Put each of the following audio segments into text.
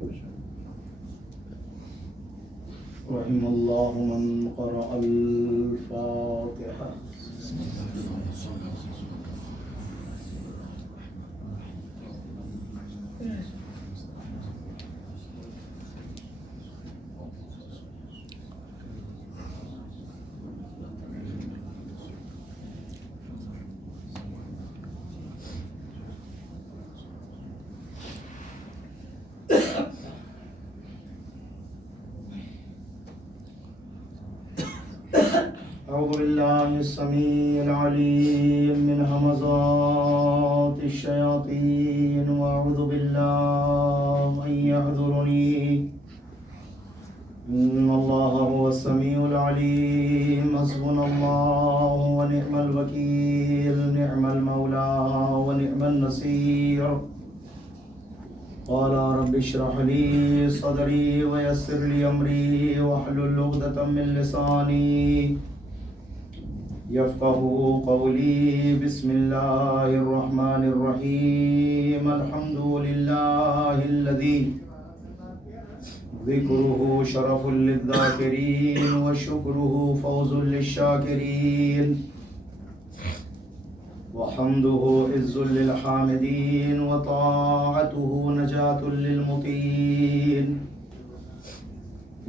رحم الله من قرأ الفاتحة. أعوذ بالله السميع العليم من همزات الشياطين وأعوذ بالله أن يحضرني إن الله هو السميع العليم حسبنا الله ونعم الوكيل نعم المولى ونعم النصير. قال رب اشرح لي صدري ويسر لي أمري واحلل عقدة من لساني يفقهوا قولي. بسم الله الرحمن الرحيم. الحمد لله الذي ذكره شرف للذاكرين وشكره فوز للشاكرين وحمده عز للحامدين وطاعته نجاة للمطيعين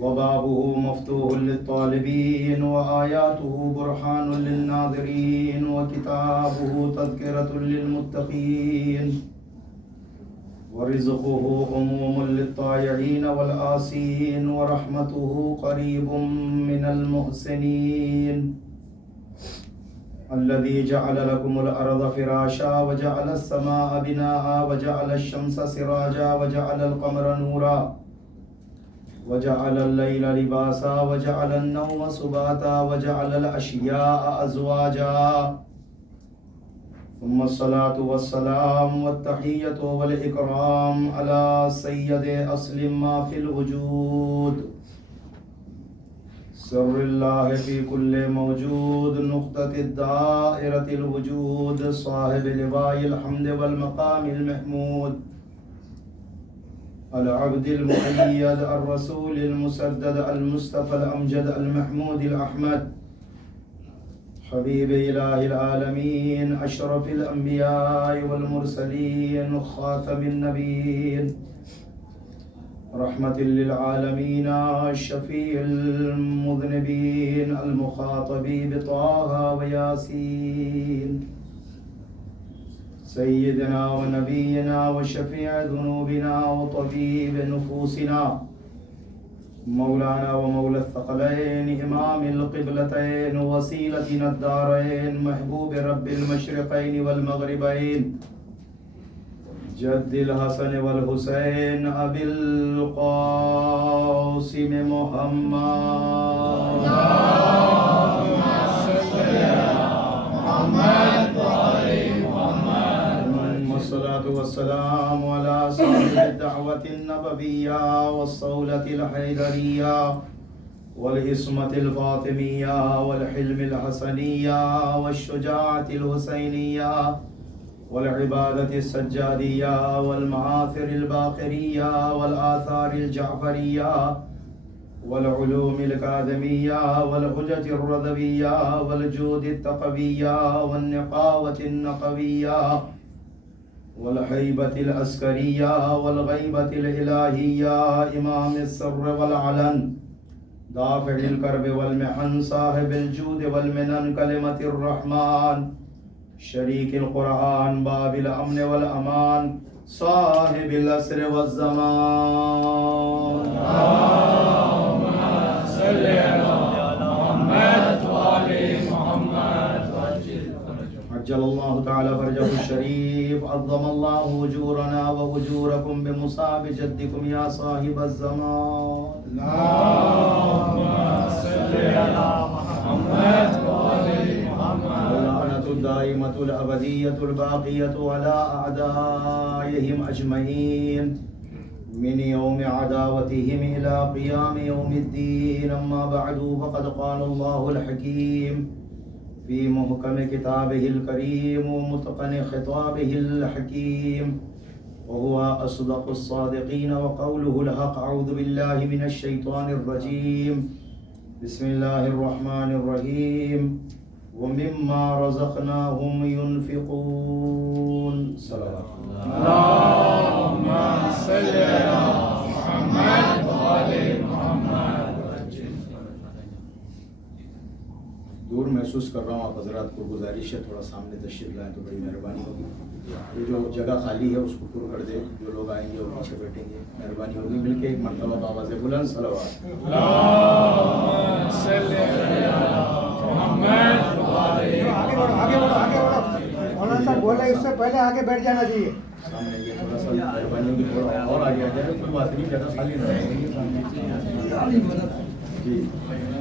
وبابه مفتوح للطالبين وآياته برهان للناظرين وكتابه تذكرة للمتقين ورزقه عموم للطائعين والآسين ورحمته قريب من المحسنين. الذي جعل لكم الأرض فراشا وجعل السماء بناء وجعل الشمس سراجا وجعل القمر نورا وجعل الليل لباسا وجعل النوم سباتا وجعل الأشياء أزواجا. ثم الصلاة والسلام والتحية والإكرام على سيد أصل ما في الوجود سر الله في كل موجود نقطة الدائرة الوجود صاحب لواء الحمد والمقام المحمود العبد المؤيد الرسول المسدد المصطفى الأمجد المحمود الأحمد حبيب إله العالمين أشرف الأنبياء والمرسلين خاتم النبيين رحمة للعالمين الشفيع المذنبين المخاطب بطه وياسين سيدنا ونبينا وشفيع ذنوبنا وطبيب نفوسنا مولانا ومولى الثقلين إمام القبلتين وسيلتنا الدارين محبوب رب المشرقين والمغربين جد الحسن والحسين أبي القاسم محمد والصلاة والسلام على صاحب الدعوة النبوية والصولة الحيدرية والعصمة الفاطمية والحلم الحسنية والشجاعة الحسينية والعبادة السجادية والمعاثر الباقرية والآثار الجعفرية والعلوم الأكاديمية والحجج الرضوية والجود التقوية والنقاوة النقوية والهيبة العسكرية والغيبة الإلهية إمام السر والعلن دافع الكرب والمحن صاحب الجود والمنن كلمة الرحمن شريك القرآن باب الأمن والأمان صاحب الأسر والزمان. اللهم صل على محمد وآل محمد عجل الله تعالى فرجه الشريف عظم الله أجورنا وأجوركم بمصاب جدكم يا صاحب الزمان. اللهم صل على محمد وآل محمد الدائمة الأبدية الباقية على أعدائهم أجمعين من يوم عداوتهم إلى قيام يوم الدين. أما بعد فقد قال الله الحكيم في محكم كتابه الكريم ومتقن خطابه الحكيم وهو أصدق الصادقين وقوله الحق. أعوذ بالله من الشيطان الرجيم. بسم الله الرحمن الرحيم. ومما رزقناهم ينفقون. صلوات اللهم صل على محمد وعلى محمد. دور محسوس کر رہا ہوں، آپ حضرات کو گزارش ہے تھوڑا سامنے تشریف لائیں تو بڑی مہربانی ہوگی. یہ جو جگہ خالی ہے اس کو پر کر دیں، جو لوگ آئیں گے اور پیچھے بیٹھیں گے، مہربانی ہوگی. مل کے ایک مرتبہ بآواز بلند صلوات. اللهم صل على محمد وعلى آگے بڑھو آگے بڑھو آگے بڑھو. مولانا صاحب بول رہے ہیں اس سے پہلے آگے بیٹھ جانا چاہیے. سامنے یہ تھوڑا سا مہربانی ہوگی، تھوڑا اور آگے آ جائے. کوئی بات نہیں، جگہ خالی نہ رہے. جی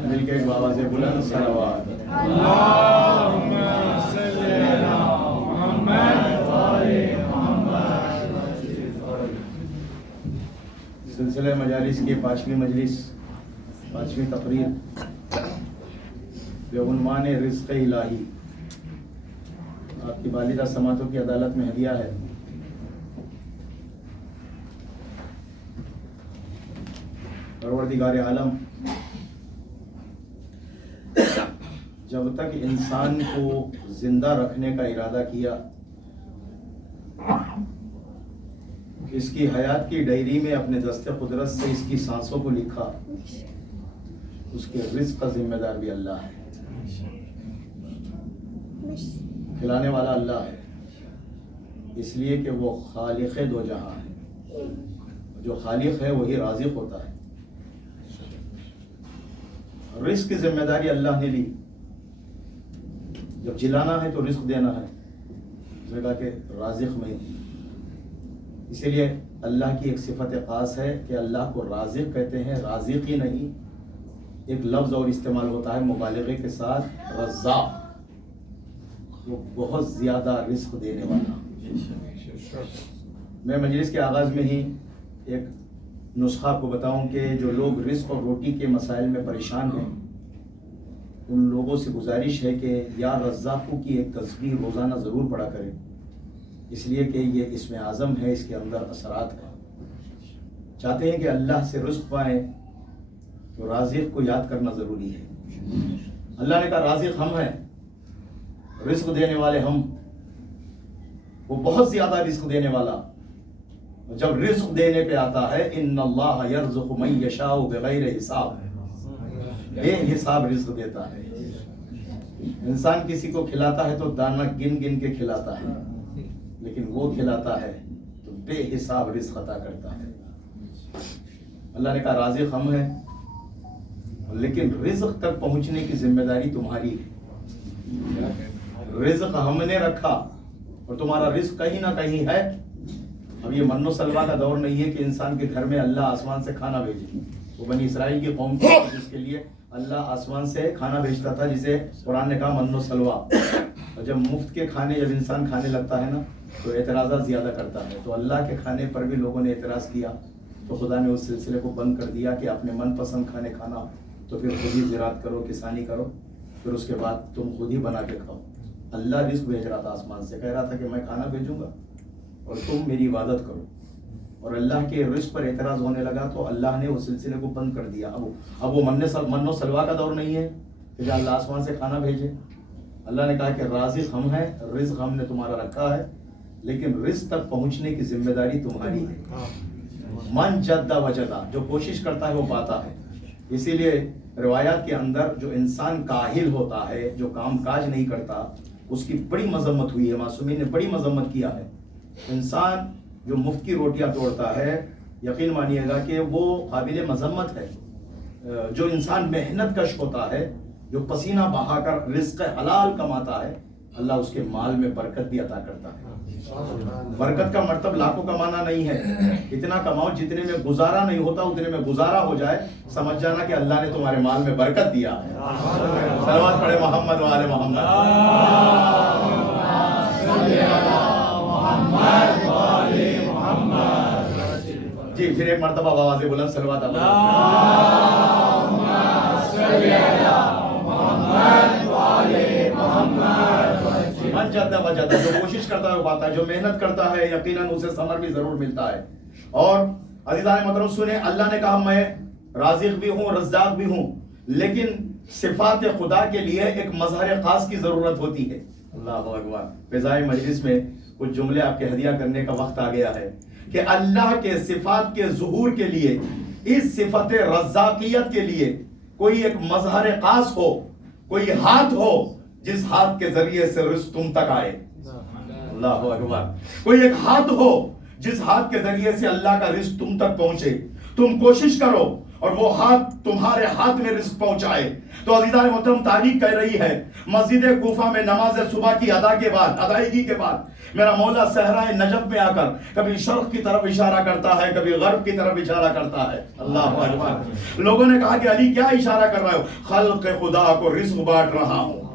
مل کے ایک بآواز بلند صلوات. اللهم صل على محمد وعلى محمد. سلسلہ مجالس کی پانچویں مجلس، پانچویں تقریر بعنوان رزق الہی. آپ کی والدہ سماعتوں کی عدالت میں ہدیہ ہے. پروردگار عالم جب تک انسان کو زندہ رکھنے کا ارادہ کیا، اس کی حیات کی ڈائری میں اپنے دست قدرت سے اس کی سانسوں کو لکھا، اس کے رزق کا ذمہ دار بھی اللہ ہے. کھلانے والا اللہ ہے، اس لیے کہ وہ خالق دو جہاں ہے. جو خالق ہے وہی رازق ہوتا ہے. رزق کی ذمہ داری اللہ نے لی. جب جلانا ہے تو رزق دینا ہے. اس نے کہا کہ رازق میں. اسی لیے اللہ کی ایک صفت خاص ہے کہ اللہ کو رازق کہتے ہیں، رازق ہی نہیں. ایک لفظ اور استعمال ہوتا ہے مبالغے کے ساتھ، رزاق. وہ بہت زیادہ رزق دینے والا. میں مجلس کے آغاز میں ہی ایک نسخہ کو بتاؤں کہ جو لوگ رزق اور روٹی کے مسائل میں پریشان ہیں، ان لوگوں سے گزارش ہے کہ یا رزاقو کی ایک تسبیح روزانہ ضرور پڑھا کریں. اس لیے کہ یہ اسم اعظم ہے، اس کے اندر اثرات ہیں. چاہتے ہیں کہ اللہ سے رزق پائیں تو رازق کو یاد کرنا ضروری ہے. اللہ نے کہا رازق ہم ہیں، رزق دینے والے ہم. وہ بہت زیادہ رزق دینے والا. جب رزق دینے پہ آتا ہے ان اللہ یرزق من یشاء بغیر حساب، بے حساب رزق دیتا ہے. انسان کسی کو کھلاتا ہے تو دانہ گن گن کے کھلاتا ہے، لیکن وہ کھلاتا ہے تو بے حساب رزق عطا کرتا ہے. اللہ نے کہا رازق ہم ہیں، لیکن رزق تک پہنچنے کی ذمہ داری تمہاری ہے. رزق ہم نے رکھا اور تمہارا رزق کہیں نہ کہیں ہے. اب یہ من و سلوا کا دور نہیں ہے کہ انسان کے گھر میں اللہ آسمان سے کھانا بھیجے. وہ بنی اسرائیل کی قوم تھی جس کے لیے اللہ آسمان سے کھانا بھیجتا تھا، جسے قرآن نے کہا من و سلوا. اور جب مفت کے کھانے جب انسان کھانے لگتا ہے نا تو اعتراضات زیادہ کرتا ہے. تو اللہ کے کھانے پر بھی لوگوں نے اعتراض کیا تو خدا نے اس سلسلے کو بند کر دیا کہ اپنے من پسند کھانے کھانا تو پھر خود ہی زراعت کرو، کسانی کرو، پھر اس کے بعد تم خود ہی بنا کے کھاؤ. اللہ رزق بھیج رہا تھا آسمان سے، کہہ رہا تھا کہ میں کھانا بھیجوں گا اور تم میری عبادت کرو. اور اللہ کے رزق پر اعتراض ہونے لگا تو اللہ نے اس سلسلے کو بند کر دیا. اب وہ من و سلوا کا دور نہیں ہے کہ اللہ آسمان سے کھانا بھیجے. اللہ نے کہا کہ رازق ہم ہیں، رزق ہم نے تمہارا رکھا ہے، لیکن رزق تک پہنچنے کی ذمہ داری تمہاری ہے. من جدہ وجدہ، جو کوشش کرتا ہے وہ پاتا ہے. اسی لیے روایات کے اندر جو انسان کاہل ہوتا ہے، جو کام کاج نہیں کرتا، اس کی بڑی مذمت ہوئی ہے. معصومین نے بڑی مذمت کیا ہے. انسان جو مفت کی روٹیاں توڑتا ہے، یقین مانیے گا کہ وہ قابل مذمت ہے. جو انسان محنت کش ہوتا ہے، جو پسینہ بہا کر رزق حلال کماتا ہے، اللہ اس کے مال میں برکت بھی عطا کرتا ہے. برکت کا مطلب لاکھوں کمانا نہیں ہے. اتنا کماؤ جتنے میں گزارا نہیں ہوتا اتنے میں گزارا ہو جائے، سمجھ جانا کہ اللہ نے تمہارے مال میں برکت دیا ہے. صلوات پڑھے محمد وآل محمد. جی پھر ایک مرتبہ آواز بلند صلوات. من جد وجد، جو کوشش کرتا ہے وہ پاتا ہے، جو محنت کرتا ہے یقیناً اسے ثمر بھی ضرور ملتا ہے. اور عزیزان محترم سنیں، اللہ نے کہا میں رازق بھی ہوں رزاق بھی ہوں، لیکن صفات خدا کے لیے ایک مظہر خاص کی ضرورت ہوتی ہے. اللہ اکبر. فضائے مجلس میں کچھ جملے آپ کے ہدیہ کرنے کا وقت آ گیا ہے کہ اللہ کے صفات کے ظہور کے لیے، اس صفت رزاقیت کے لیے کوئی ایک مظہر خاص ہو، کوئی ہاتھ ہو جس ہاتھ کے ذریعے سے رزق تم تک آئے. اللہ اکبر. کوئی ایک ہاتھ ہو جس ہاتھ کے ذریعے سے اللہ کا رزق تم تک پہنچے. تم کوشش کرو اور وہ ہاتھ تمہارے ہاتھ میں رزق پہنچائے. تو عزیزان محترم تاریخ کہہ رہی ہے مسجد کوفہ میں نماز صبح کی ادائیگی کے بعد میرا مولا صحرائے نجف میں آ کر کبھی شرق کی طرف اشارہ کرتا ہے، کبھی غرب کی طرف اشارہ کرتا ہے. اللہ اکبر. لوگوں نے کہا کہ علی کیا اشارہ کر رہے ہو؟ خلق خدا کو رزق بانٹ رہا ہوں.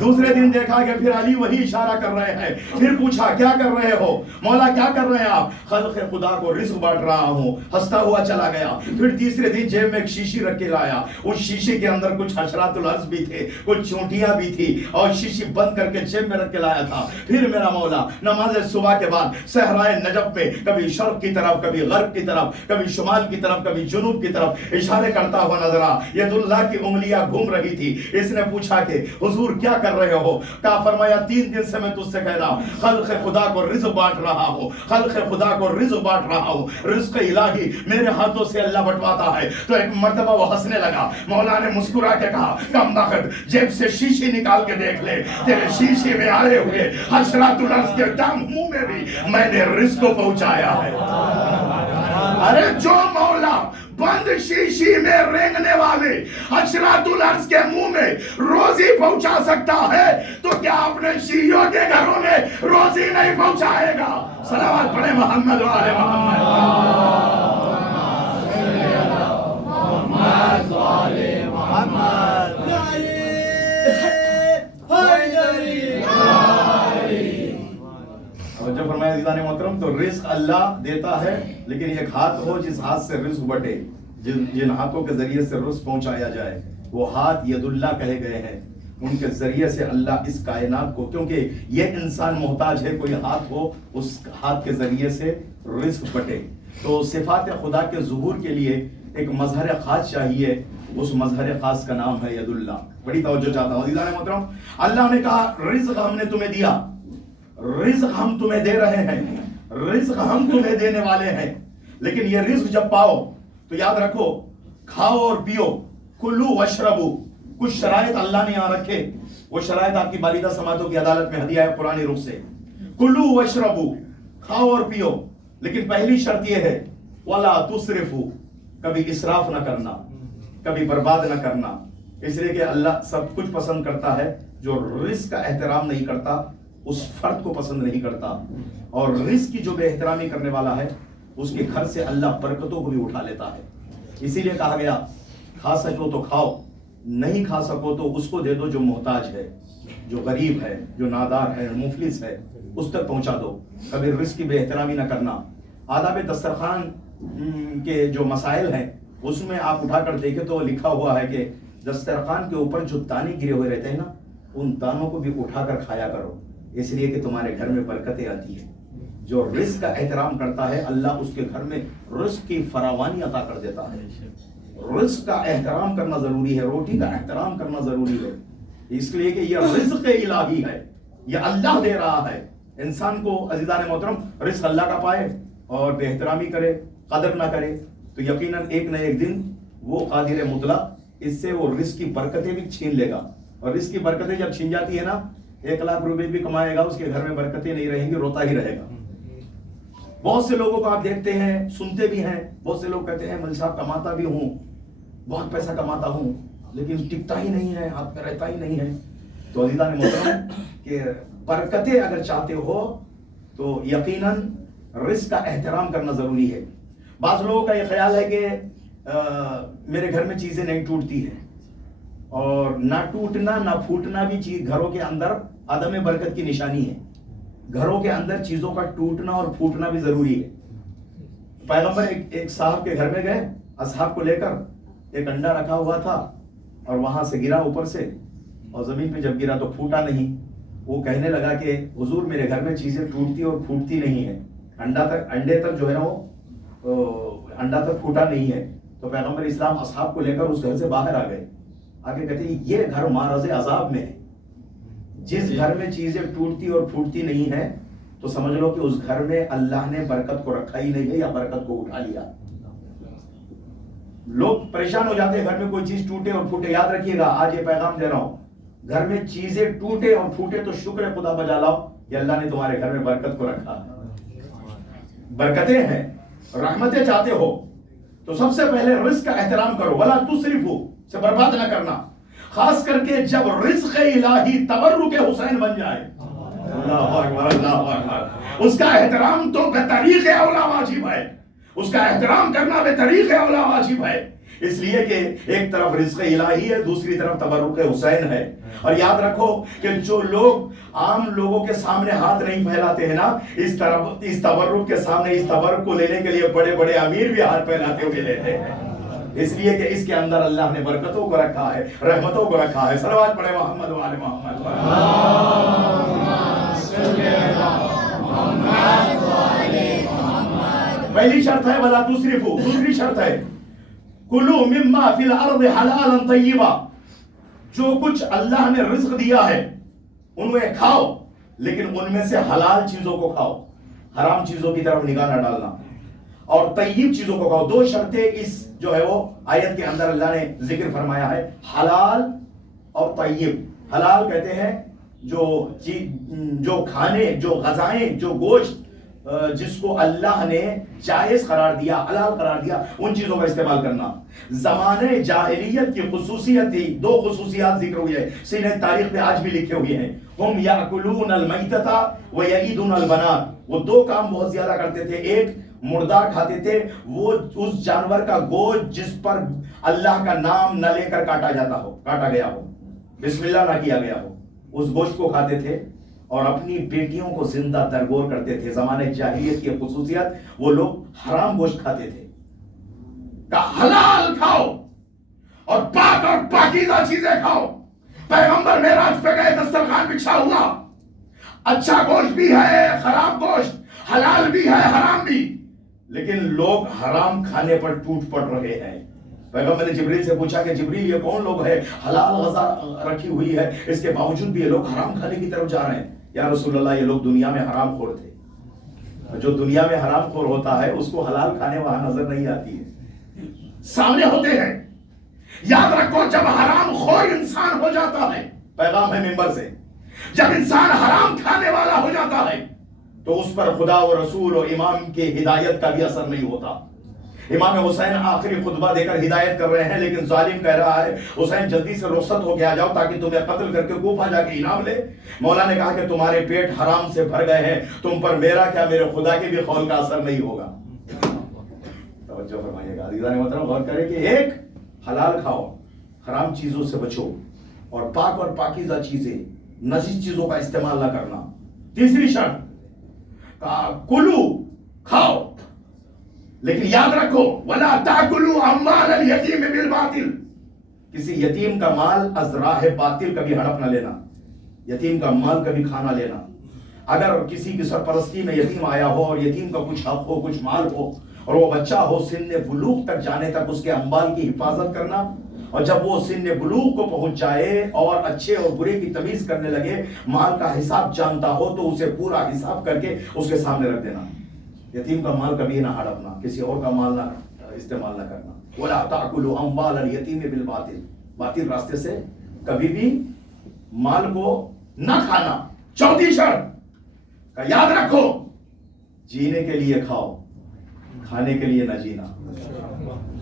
دوسرے دن دیکھا کہ پھر علی وہی اشارہ کر رہے ہیں. پھر پوچھا کیا کر رہے ہو مولا، کیا کر رہے ہیں آپ؟ خلق خدا کو رزق بانٹ رہا ہوں. ہنستا ہوا چلا گیا. پھر تیسرے دن جیب میں ایک شیشی رکھ کے لایا. اس شیشے کے اندر کچھ حشرات الارض بھی تھے، کچھ چونٹیاں بھی تھی، اور شیشی بند کر کے جیب میں رکھ کے لایا تھا. پھر میرا مولا نماز صبح کے بعد صحرائے نجف میں کبھی شرق کی طرف، کبھی غرب کی طرف، کبھی شمال کی طرف، کبھی جنوب کی طرف اشارے کرتا ہوا نظر آ. ید اللہ کی انگلیاں گھوم رہی تھی. اس نے پوچھا کہ حضور کیا کر رہے ہو؟ کہا فرمایا 3 دن سے میں تجھ سے کہہ رہا ہوں خلق خدا کو رزق بانٹ رہا ہوں، خلق خدا کو رزق بانٹ رہا ہوں. رزق الہی میرے ہاتھوں سے اللہ بٹواتا ہے. تو ایک مرتبہ وہ ہنسنے لگا. مولا نے مسکرا کے کہا کم بخت، جیب سے شیشی نکال کے دیکھ لے، تیرے شیشے میں آئے ہوئے حشرات الارض کے دم منہ میں بھی میں نے رزق کو پہنچایا ہے. ارے جو مولا بند شیشی میں رینگنے والے حشرات الارض کے منہ میں روزی پہنچا سکتا ہے تو کیا اپنے شیعوں کے گھروں میں روزی نہیں پہنچائے گا؟ صلوات پڑھیں محمد و آل محمد. جو فرمایا عزیزان محترم، تو رزق اللہ دیتا ہے، لیکن ایک ہاتھ ہو جس ہاتھ سے رزق بٹے، جن ہاتھوں کے ذریعے سے رزق پہنچایا جائے، وہ ہاتھ ید اللہ کہے گئے ہیں. ان کے ذریعے سے اللہ اس کائنات کو، کیونکہ یہ انسان محتاج ہے، کوئی ہاتھ ہو اس ہاتھ کے ذریعے سے رزق بٹے. تو صفات خدا کے ظہور کے لیے ایک مظہر خاص چاہیے. اس مظہر خاص کا نام ہے ید اللہ. بڑی توجہ چاہتا ہوں عزیزان محترم. اللہ نے کہا رزق ہم نے تمہیں دیا، رزق ہم تمہیں دے رہے ہیں، رزق ہم تمہیں دینے والے ہیں. لیکن یہ رزق جب پاؤ تو یاد رکھو، کھاؤ اور پیو. کلو واشربو. کچھ شرائط اللہ نے یہاں رکھے. وہ شرائط آپ کی بالیدہ سماعتوں کی عدالت میں ہدیہ ہے قرآنی رخ سے. کلو واشربو، کھاؤ اور پیو، لیکن پہلی شرط یہ ہے ولا تسرفو، کبھی اسراف نہ کرنا، کبھی برباد نہ کرنا. اس لیے کہ اللہ سب کچھ پسند کرتا ہے، جو رزق کا احترام نہیں کرتا اس فرد کو پسند نہیں کرتا. اور رزق کی جو بے احترامی کرنے والا ہے اس کے گھر سے اللہ برکتوں کو بھی اٹھا لیتا ہے. اسی لیے کہا گیا کھا سکو تو کھاؤ، نہیں کھا سکو تو اس کو دے دو جو محتاج ہے، جو غریب ہے، جو نادار ہے، مفلس ہے، اس تک پہنچا دو. کبھی رزق کی بے احترامی نہ کرنا. آداب دسترخوان کے جو مسائل ہیں اس میں آپ اٹھا کر دیکھیں تو لکھا ہوا ہے کہ دسترخوان کے اوپر جو دانے گرے ہوئے رہتے ہیں نا، ان دانوں کو بھی اٹھا کر کھایا کرو، اس لیے کہ تمہارے گھر میں برکتیں آتی ہیں. جو رزق کا احترام کرتا ہے اللہ اس کے گھر میں رزق کی فراوانی عطا کر دیتا ہے. رزق کا احترام کرنا ضروری ہے، روٹی کا احترام کرنا ضروری ہے، اس لیے کہ یہ رزق الہی ہے، یہ اللہ دے رہا ہے. انسان کو عزیزان محترم رزق اللہ کا پائے اور بے احترامی کرے، قدر نہ کرے، تو یقیناً ایک نہ ایک دن وہ قادر مطلق اس سے وہ رزق کی برکتیں بھی چھین لے گا. اور رزق کی برکتیں جب چھین جاتی ہے نا، 1,00,000 روپے بھی کمائے گا، اس کے گھر میں برکتیں نہیں رہیں گی، روتا ہی رہے گا. بہت سے لوگوں کو آپ دیکھتے ہیں، سنتے بھی ہیں، بہت سے لوگ کہتے ہیں مولوی صاحب کماتا بھی ہوں، بہت پیسہ کماتا ہوں، لیکن ٹکتا ہی نہیں ہے، ہاتھ میں رہتا ہی نہیں ہے. تو عزیزان محترم کہ برکتیں اگر چاہتے ہو تو یقیناً رزق کا احترام کرنا ضروری ہے. بعض لوگوں کا یہ خیال ہے کہ میرے گھر میں چیزیں نہیں ٹوٹتی ہیں، اور نہ ٹوٹنا نہ پھوٹنا بھی چیز گھروں کے اندر عدم برکت کی نشانی ہے. گھروں کے اندر چیزوں کا ٹوٹنا اور پھوٹنا بھی ضروری ہے. پیغمبر ایک صاحب کے گھر میں گئے، اصحاب کو لے کر. ایک انڈا رکھا ہوا تھا اور وہاں سے گرا اوپر سے، اور زمین پہ جب گرا تو پھوٹا نہیں. وہ کہنے لگا کہ حضور میرے گھر میں چیزیں ٹوٹتی اور پھوٹتی نہیں ہیں، انڈے تک جو ہے نا وہ انڈا تک پھوٹا نہیں ہے. تو پیغمبر اسلام اصحاب کو لے کر اس گھر سے باہر آ گئے. آگے کہتے ہیں یہ گھر معرض عذاب میں ہے. جس گھر میں چیزیں ٹوٹتی اور پھوٹتی نہیں ہیں تو سمجھ لو کہ اس گھر میں اللہ نے برکت کو رکھا ہی نہیں ہے یا برکت کو اٹھا لیا. لوگ پریشان ہو جاتے ہیں گھر میں کوئی چیز ٹوٹے اور پھوٹے. یاد رکھیے گا آج یہ پیغام دے رہا ہوں، گھر میں چیزیں ٹوٹے اور پھوٹے تو شکر خدا بجا لاؤ کہ اللہ نے تمہارے گھر میں برکت کو رکھا. برکتیں ہیں، رحمتیں چاہتے ہو تو سب سے پہلے رزق کا احترام کرو. ولا تسرفوا سے برباد نہ کرنا، خاص کر کے جب رزق الہی تبرک حسین بن جائے. اللہ اکبر اللہ اکبر. اس کا احترام تو بطریق اولا واجب ہے، اس کا احترام کرنا بطریق اولا واجب ہے. اس لیے کہ ایک طرف رزق الہی ہے، دوسری طرف تبرک حسین ہے. اور یاد رکھو کہ جو لوگ عام لوگوں کے سامنے ہاتھ نہیں پھیلاتے ہیں نا، اس تبرک کے سامنے اس تبرک کو لینے کے لیے بڑے بڑے امیر بھی ہاتھ پھیلاتے ہوئے لیتے ہیں. اس لیے کہ اس کے اندر اللہ نے برکتوں کو رکھا ہے، رحمتوں کو رکھا ہے. صلوات پڑھے محمد و آل محمد. پہلی شرط ہے ولا تسرفوا. دوسری شرط ہے کلوا مما فی الارض حلالا طیبا. جو کچھ اللہ نے رزق دیا ہے ان میں کھاؤ، لیکن ان میں سے حلال چیزوں کو کھاؤ، حرام چیزوں کی طرف نگاہ نہ ڈالنا، اور طیب چیزوں کو کھاؤ. دو شرطیں اس جو ہے وہ آیت کے اندر اللہ نے ذکر فرمایا ہے، حلال اور طیب. حلال کہتے ہیں جو کھانے، جو غذائیں، جو گوشت جس کو اللہ نے جائز قرار دیا، حلال قرار دیا، ان چیزوں کا استعمال کرنا. زمانے جاہلیت کی خصوصیت تھی، دو خصوصیات ذکر ہوئی ہے، سینہ تاریخ پہ آج بھی لکھے ہوئے ہیں. ہم یاکلون المیتۃ ویعیدون البنات. وہ دو کام بہت زیادہ کرتے تھے. ایک مردار کھاتے تھے، وہ اس جانور کا گوشت جس پر اللہ کا نام نہ لے کر کاٹا گیا ہو، بسم اللہ نہ کیا گیا ہو، اس گوشت کو کھاتے تھے. اور اپنی بیٹیوں کو زندہ درگور کرتے تھے. زمانے جاہلیت کی خصوصیت، وہ لوگ حرام گوشت کھاتے تھے. کہا حلال کھاؤ اور پاک اور پاکیزہ چیزیں کھاؤ. پیغمبر معراج پہ گئے، دسترخوان بچھا ہوا، اچھا گوشت بھی ہے، خراب گوشت، حلال بھی ہے، حرام بھی، لیکن لوگ حرام کھانے پر ٹوٹ پڑ رہے ہیں. پیغمبر نے جبریل سے پوچھا کہ جبریل یہ کون لوگ ہیں، حلال غذا رکھی ہوئی ہے، اس کے باوجود بھی یہ لوگ حرام کھانے کی طرف جا رہے ہیں. یا رسول اللہ یہ لوگ دنیا میں حرام خور تھے. جو دنیا میں حرام خور ہوتا ہے اس کو حلال کھانے وہاں نظر نہیں آتی ہے، سامنے ہوتے ہیں. یاد رکھو جب حرام خور انسان ہو جاتا ہے، پیغام ہے منبر سے، جب انسان حرام کھانے والا ہو جاتا ہے تو اس پر خدا و رسول و امام کی ہدایت کا بھی اثر نہیں ہوتا. امام حسین آخری خطبہ دے کر ہدایت کر رہے ہیں، لیکن ظالم کہہ رہا ہے حسین جلدی سے رخصت ہو کے آ جاؤ تاکہ تمہیں قتل کر کے کوفہ جا کے انعام لے. مولا نے کہا کہ تمہارے پیٹ حرام سے بھر گئے ہیں، تم پر میرا کیا میرے خدا کے بھی قول کا اثر نہیں ہوگا. توجہ فرمائیے گا عزیزان محترم، غور کریں کہ ایک حلال کھاؤ، حرام چیزوں سے بچو، اور پاک اور پاکیزہ چیزیں، نجس چیزوں کا استعمال نہ کرنا. تیسری شرط کلو کھاؤ، لیکن یاد رکھو ولا تاکلوا اموال الیتیم بالباطل. کسی یتیم کا مال از راہ باطل کبھی ہڑپ نہ لینا، یتیم کا مال کبھی کھانا لینا. اگر کسی کی سرپرستی میں یتیم آیا ہو اور یتیم کا کچھ حق ہو، کچھ مال ہو، اور وہ بچہ ہو سن بلوغ تک جانے تک اس کے اموال کی حفاظت کرنا، اور جب وہ سن بلوغ کو پہنچ جائے اور اچھے اور برے کی تمیز کرنے لگے، مال کا حساب جانتا ہو تو اسے پورا حساب کر کے اس کے سامنے رکھ دینا. یتیم کا مال کبھی نہ ہڑپنا، کسی اور کا مال نہ استعمال نہ کرنا. وَلَا تَأْكُلُوا أَمْوَالَ الْيَتِيمِ بِالْبَاطِلِ. باطل راستے سے کبھی بھی مال کو نہ کھانا. چوتھی شرط کا یاد رکھو، جینے کے لیے کھاؤ، کھانے کے لیے نہ جینا.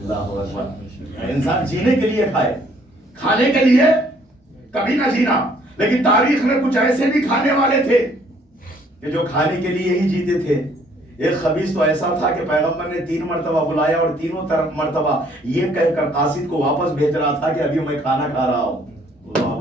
اللہ اکبر. انسان جینے کے لیے کھائے، کھانے کے لیے کبھی نہ جینا. لیکن تاریخ میں کچھ ایسے بھی کھانے والے تھے کہ جو کھانے کے لیے ہی جیتے تھے. ایک خبیث تو ایسا تھا کہ پیغمبر نے 3 مرتبہ بلایا اور تینوں مرتبہ یہ کہہ کر قاصد کو واپس بھیج رہا تھا کہ ابھی میں کھانا کھا رہا ہوں. اللہ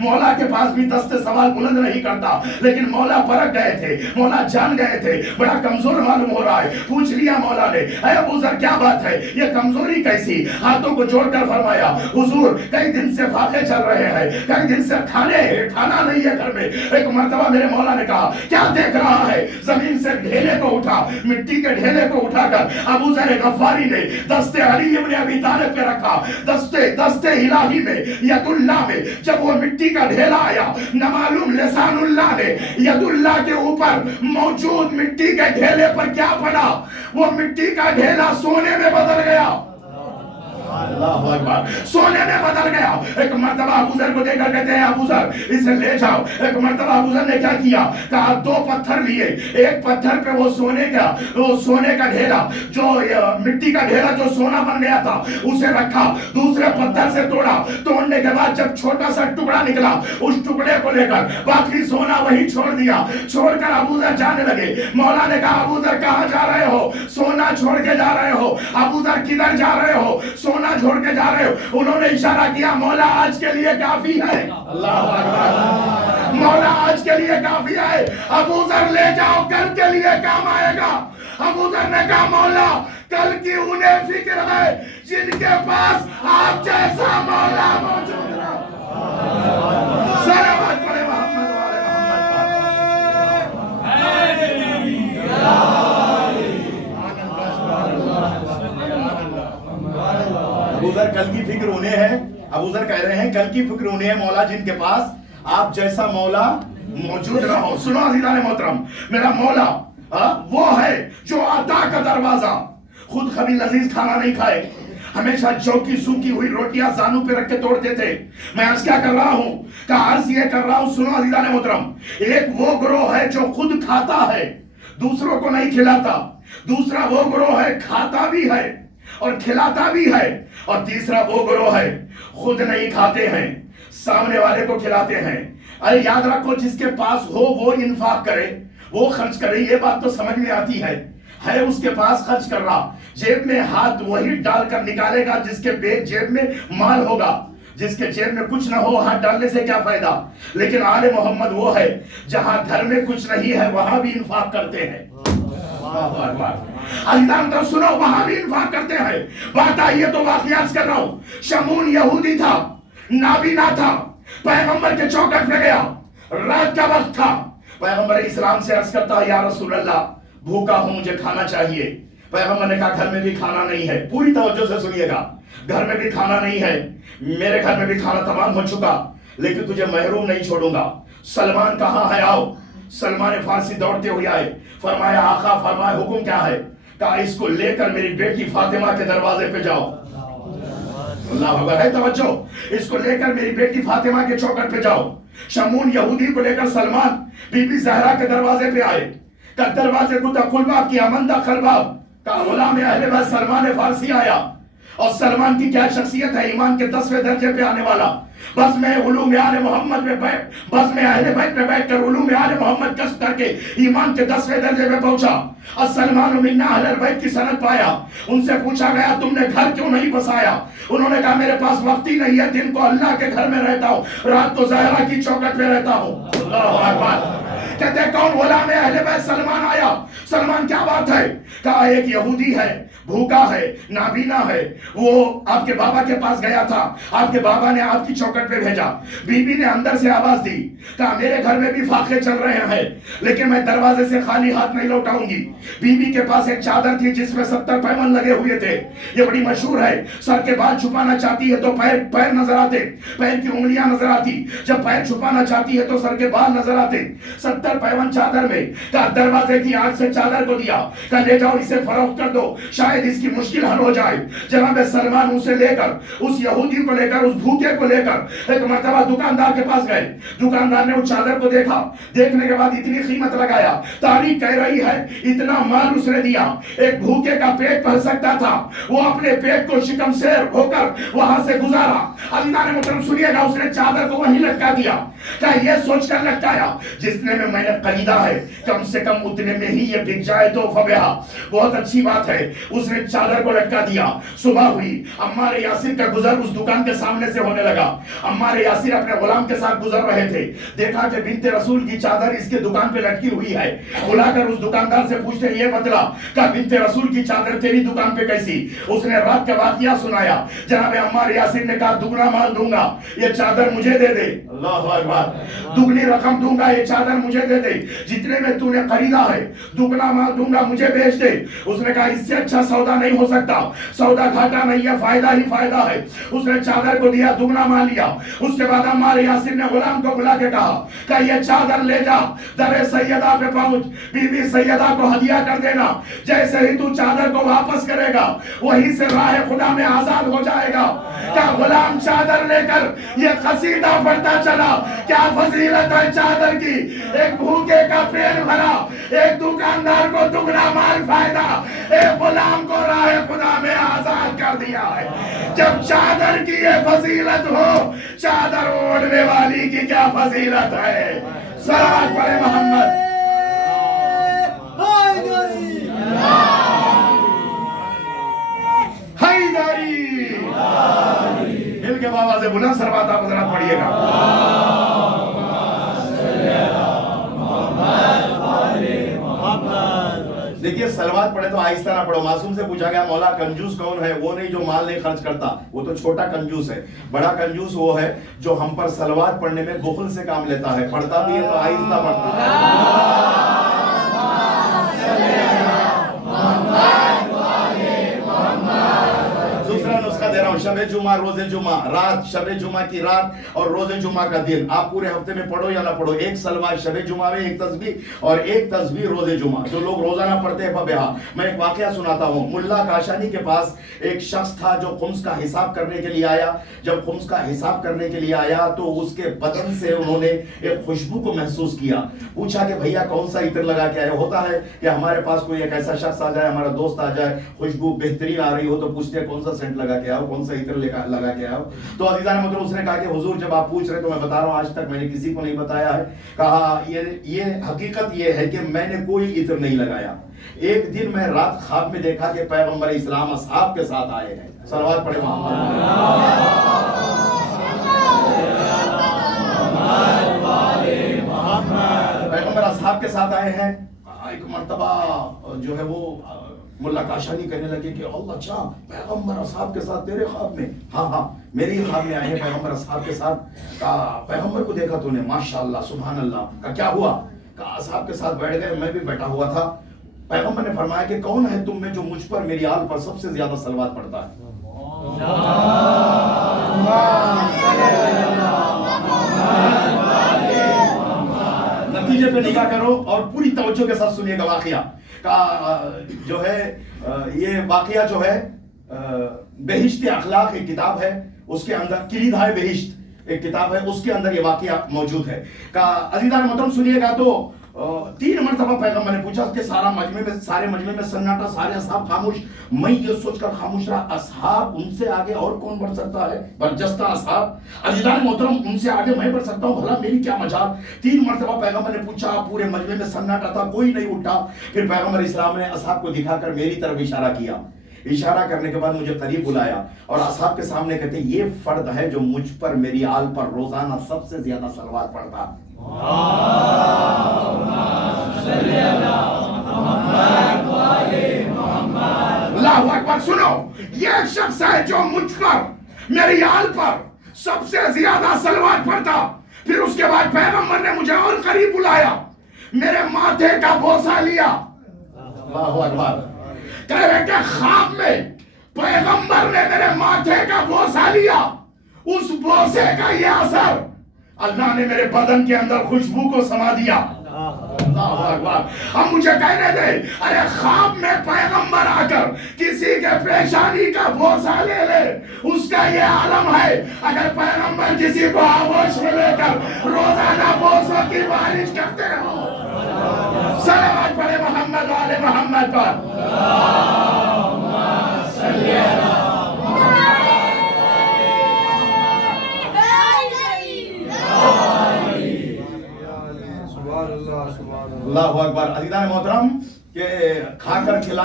مولا کے پاس بھی دست سوال بلند نہیں کرتا، لیکن مولا پرکھ گئے تھے، مولا جان گئے تھے بڑا کمزور معلوم ہو رہا ہے۔ پوچھ لیا مولا نے، اے ابو ذر کیا بات ہے، یہ کمزوری کیسی؟ ہاتھوں کو جوڑ کر فرمایا حضور کئی دن سے فاقے چل رہے ہیں، کئی دن سے کھانا نہیں ہے گھر میں۔ ایک مرتبہ میرے مولا نے کہا کیا دیکھ رہا ہے؟ زمین سے ڈھیلے کو اٹھا، مٹی کے ڈھیلے کو اٹھا کر ابو ذر غفاری نے دست علی ابن ابی طالب پہ رکھا، دست الہی میں، ید اللہ میں جب وہ مٹی کا ڈھیلا آیا، نہ معلوم لسان اللہ نے ید اللہ کے اوپر موجود مٹی کے ڈھیلے پر کیا پڑا، وہ مٹی کا ڈھیلا سونے میں بدل گیا۔ اللہ اکبر، سونے میں بدل گیا۔ ایک مرتبہ ابو ذر کو دیکھ کر کہتے ہیں ابو ذر اسے لے جاؤ۔ ایک مرتبہ ابو ذر نے کیا کیا؟ کہا دو پتھر لیے، ایک پتھر پہ وہ سونے کا ڈھیلا، جو مٹی کا ڈھیلا جو سونا بن گیا تھا اسے رکھا، دوسرے پتھر سے توڑنے کے بعد جب چھوٹا سا ٹکڑا نکلا اس ٹکڑے کو لے کر باقی سونا وہی چھوڑ دیا، چھوڑ کر ابو ذر جانے لگے۔ مولا نے کہا ابو ذر کہاں جا رہے ہو؟ سونا چھوڑ کے جا رہے ہو؟ ابو ذر کدھر جا رہے ہو؟ سونا چھوڑ کے جا رہے ہو؟ انہوں نے اشارہ کیا مولا آج کے لیے کافی ہے۔ اللہ اکبر، مولا آج کے لیے کافی ہے، ابو ذر لے جاؤ کل کے لیے کام آئے گا۔ ابو ذر نے کہا مولا کل کی انہیں فکر ہے جن کے پاس آپ جیسا مولا موجود رہا۔ صلوات پڑھے محمد والے ابو ذر کل کی فکر انہیں ہے، ابو ذر کہہ رہے ہیں کل کی فکر انہیں ہے مولا جن کے پاس آپ جیسا مولا موجود رہا ہو۔ سنو عزیزان محترم، میرا مولا وہ ہے جو عطا کا دروازہ، خود کبھی لذیذ کھانا نہیں کھائے، ہمیشہ چوکی سوکی ہوئی روٹیاں زانو پہ رکھ کے توڑتے تھے۔ میں آج کیا کر رہا ہوں کہ عرض یہ کر رہا ہوں، سنو عزیزان محترم، ایک وہ گروہ ہے جو خود کھاتا ہے دوسروں کو نہیں کھلاتا، دوسرا وہ گروہ ہے کھاتا بھی ہے اور کھلاتا بھی ہے، اور تیسرا وہ گروہ ہے خود نہیں کھاتے ہیں سامنے والے کو کھلاتے ہیں۔ ارے یاد رکھو جس کے پاس ہو وہ انفاق کرے، وہ خرچ کرے، یہ بات تو سمجھ میں آتی ہے اس کے پاس خرچ کر رہا، جیب میں ہاتھ وہی ڈال کر نکالے گا جس کے جیب میں مال ہوگا، جس کے جیب میں کچھ نہ ہو ہاتھ ڈالنے سے کیا فائدہ۔ لیکن آل محمد وہ ہے جہاں گھر میں کچھ نہیں ہے وہاں بھی انفاق کرتے ہیں۔ عزیزان تو سنو، وہاں بھی انفاق کرتے ہیں۔ بات آئیے تو واقعات کر رہا ہوں۔ شمون یہودی تھا، نابینا تھا، پیغمبر کے چوکٹ پہ گیا، رات کا وقت تھا، پیغمبر اسلام سے عرض کرتا ہے یا رسول اللہ بھوکا ہوں مجھے کھانا چاہیے۔ پیغمبر نے کہا گھر میں بھی کھانا نہیں ہے، پوری توجہ سے سنیے گا، گھر میں بھی کھانا نہیں ہے، میرے گھر میں بھی کھانا تمام ہو چکا، لیکن تجھے محروم نہیں چھوڑوں گا۔ سلمان کہاں ہے؟ آؤ۔ سلمان فارسی دوڑتے ہوئے آئے، فرمایا آقا فرمائے حکم کیا ہے؟ کہا اس کو لے کر میری بیٹی فاطمہ کے دروازے پہ جاؤ۔ اللہ اکبر، ہے توجہ، اس کو لے کر میری بیٹی فاطمہ کے چوکٹ پہ جاؤ۔ شمون یہودی کو لے کر سلمان بی بی زہرا کے دروازے پہ آئے، کہ دروازے کو کھل باب کی آمندہ خرباب کا غلام اہل بیت سلمان فارسی آیا، اور سلمان کی کیا شخصیت ہے، ایمان کے 10ویں درجے پہ آنے والا، بس میں علوم آل محمد میں بس میں اہل بیت میں بیٹھ کر علوم آل محمد کسب کر کے ایمان کے 10ویں درجے پہ پہنچا۔ السلمان منا اہل البیت کی سند پایا، ان سے پوچھا گیا تم نے گھر کیوں نہیں بسایا؟ انہوں نے کہا میرے پاس وقت ہی نہیں ہے، دن کو اللہ کے گھر میں رہتا ہوں، رات کو زہرا کی چوکٹ پہ رہتا ہوں۔ اللہ اکبر، کہتے ہیں کون غلام اہل بیت؟ سلمان آیا۔ سلمان کیا بات ہے؟ کہا ایک یہودی ہے، بھوکا ہے، نابینا ہے، وہ آپ کے بابا کے پاس گیا تھا، آپ کے بابا نے آپ کی چوکٹ پہ بھیجا۔ بی بی نے اندر سے آواز دی، کہا میرے گھر میں بھی فاقے چل رہے ہیں لیکن میں دروازے سے خالی ہاتھ نہیں لوٹاؤں گی۔ بی بی کے پاس ایک چادر تھی جس میں 70 پیمن لگے ہوئے تھے، یہ بڑی مشہور ہے، سر کے بال چھپانا چاہتی ہے تو پیر نظر آتے، پیر کی انگلیاں نظر آتی، جب پیر چھپانا چاہتی ہے تو سر کے بال نظر آتے، 70 پیمن چادر میں۔ کہا دروازے کی آنکھ سے چادر کو دیا، کہا لے جاؤ اسے فروخت کر دو، شاید اس کی مشکل حل ہو جائے۔ جناب سلمان اسے لے کر، اس یہودی کو لے کر، اس بھوکے کو لے کر ایک مرتبہ دکاندار کے پاس گئے۔ دکاندار نے اس چادر کو دیکھا، دیکھنے کے بعد اتنی قیمت لگایا، تاریخ کہہ رہی ہے اتنا مال اس نے دیا، ایک بھوکے کا پیٹ بھر سکتا تھا، وہ اپنے پیٹ کو شکم سیر ہو کر وہاں سے گزارا۔ عزیزان محترم سنیے گا، اس نے چادر کو وہیں لٹکا دیا، کیا یہ سوچ کر لٹکایا جس نے میں میں نے خریدا ہے, کم سے کم اتنے میں ہی یہ بک جائے تو فبہا, بہت اچھی بات ہے. اس نے چادر کو لٹکا دیا. صبح ہوئی, عمار یاسر کا گزر اس دکان کے سامنے سے ہونے لگا. عمار یاسر اپنے غلام کے ساتھ گزر رہے تھے, دیکھا کہ بنت رسول کی چادر اس کے دکان پہ لٹکی ہوئی ہے. بلا کر اس دکاندار سے پوچھتے یہ بتلا کہ بنت رسول کی چادر تیری دکان پہ کیسی؟ اس نے رات کا واقعہ سنایا. جناب عمار یاسر نے کہا دگنا مال دوں گا, یہ چادر مجھے دے دے. اللہ اکبر, دگنی رقم دوں گا, یہ چادر مجھے دے دے, جتنے میں تو نے خریدا ہے دگنا مال دوں گا, مجھے بیچ دے. اس نے کہا اس سے اچھا سودا نہیں ہو سکتا, سودا گھاٹا نہیں ہے, فائدہ ہی فائدہ ہے. اس نے چادر کو دیا, دگنا مال لیا. اس کے بعد عمار یاسر نے غلام کو بلا کے کہا کہ یہ چادر لے جا, در سیدہ پہ پہنچ, بی بی سیدہ کو ہدیہ کر دینا. جیسے ہی تو چادر کو واپس کرے گا وہیں سے راہ خدا میں آزاد ہو جائے گا. کیا غلام چادر لے کر یہ قصیدہ پڑھتا چلا, کیا فضیلت ہے چادر کی. ایک بھوکے کا پیٹ بھرا, ایک دکاندار کو دگنا مال فائدہ, ایک غلام کو راہ خدا میں آزاد کر دیا ہے. جب چادر کی یہ فضیلت ہو, چادر اوڑھنے والی کی کیا فضیلت ہے. صلوات پڑھے محمد. دل کے بابا سے بلند صلوات آپ حضرات پڑھیے گا. دیکھیے صلوات پڑھے تو آہستہ نہ پڑھو. معصوم سے پوچھا گیا مولا کنجوس کون ہے؟ وہ نہیں جو مال نہیں خرچ کرتا, وہ تو چھوٹا کنجوس ہے. بڑا کنجوس وہ ہے جو ہم پر صلوات پڑھنے میں بخل سے کام لیتا ہے, پڑھتا بھی ہے تو آہستہ پڑھتا ہے. دوسرا نسخہ دے رہا ہوں, شب جمعہ, روز جمعہ, رات, شب جمعہ کی رات اور روز جمعہ کا دن. آپ پورے ہفتے میں پڑھو یا نہ پڑھو, ایک صلوات شب جمعہ میں, ایک تسبیح اور ایک تسبیح روز جمعہ. جو لوگ روزانہ پڑھتے ہیں فبہا. میں ایک واقعہ سناتا ہوں. ملا کاشانی کے پاس ایک شخص تھا جو خمس کا حساب کرنے کے لیے آیا. جب خمس کا حساب کرنے کے لیے آیا تو اس کے بدن سے انہوں نے ایک خوشبو کو محسوس کیا. پوچھا کہ بھیا کون سا عطر لگا کے آئے؟ ہوتا ہے کہ ہمارے پاس کوئی ایک ایسا شخص آ جائے, ہمارا دوست آ جائے, خوشبو بہترین آ رہی ہو تو پوچھتے ہیں کون سا سینٹ لگا کے آؤ, کون سا عطر لگا کے آؤ. تو عزیزان محترم اس نے کہا کہ حضور جب آپ پوچھ رہے تو میں بتا رہا ہوں, آج تک میں نے کسی کو نہیں بتایا ہے. کہا یہ حقیقت یہ ہے کہ میں نے کوئی عطر نہیں لگایا. ایک دن میں رات خواب میں دیکھا کہ پیغمبر اسلام اصحاب کے ساتھ آئے ہیں. صلوات پڑھے محمد. پیغمبر اصحاب کے ساتھ آئے ہیں. ایک مرتبہ جو ہے وہ ملا کاشانی کہنے لگے کہ اللہ اچھا پیغمبر اصحاب کے ساتھ تیرے خواب میں؟ ہاں میرے ہی خواب میں آئے ہیں پیغمبر اصحاب کے ساتھ. کہا پیغمبر کو دیکھا تو نے؟ ماشاءاللہ سبحان اللہ. کہا کیا ہوا؟ کہا اصحاب کے ساتھ بیٹھ گئے, میں بھی بیٹھا ہوا تھا. پیغمبر نے فرمایا کہ کون ہے تم میں جو مجھ پر, میری آل پر سب سے زیادہ صلوات پڑھتا ہے؟ نتیجے پہ نگاہ کرو اور پوری توجہ کے ساتھ سنیے گا واقعہ. جو ہے یہ واقعہ جو ہے بہشت اخلاق ایک کتاب ہے, اس کے اندر کلید ہے بہشت ایک کتاب ہے, اس کے اندر یہ واقعہ موجود ہے. عزیزان محترم سنیے گا. تو 3 مرتبہ پیغمبر نے پوچھا کہ سارے مجمع میں سناٹا, سارے اصحاب خاموش. میں یہ سوچ کر خاموش رہا, اصحاب ان سے آگے اور کون بڑھ سکتا ہے؟ برجستہ اصحاب. عزیزان محترم ان سے آگے میں بڑھ سکتا ہوں, بھلا میری کیا مجال. 3 مرتبہ پیغمبر نے پوچھا, پورے مجمع میں سناٹا تھا, کوئی نہیں اٹھا. پھر پیغمبر اسلام نے اصحاب کو دکھا کر میری طرف اشارہ کیا. اشارہ کرنے کے بعد مجھے قریب بلایا اور اصحاب کے سامنے کہتے یہ فرد ہے جو مجھ پر, میری آل پر روزانہ سب سے زیادہ صلوات پڑھتا. اللہ اکبر. سنو, یہ ایک شخص ہے جو مجھ پر, میری آل پر سب سے زیادہ صلوات پڑھتا. پھر اس کے بعد پیغمبر نے مجھے اور قریب بلایا, میرے ماتھے کا بوسہ لیا. اللہ اکبر. کہہ رہے کہ خواب میں پیغمبر نے میرے ماتھے کا بوسہ لیا. اس بوسے کا یہ اثر, اللہ نے میرے بدن کے اندر خوشبو کو سما دیا. اللہ اکبر. اب مجھے کہنے دے, ارے خواب میں پیغمبر آ کر کسی کے پیشانی کا بوسہ لے لے, اس کا یہ عالم ہے. اگر پیغمبر کسی کو آغوش میں لے کر روزانہ بوسوں کی بارش کرتے ہو, صلوات پڑھے محمد والے محمد پر.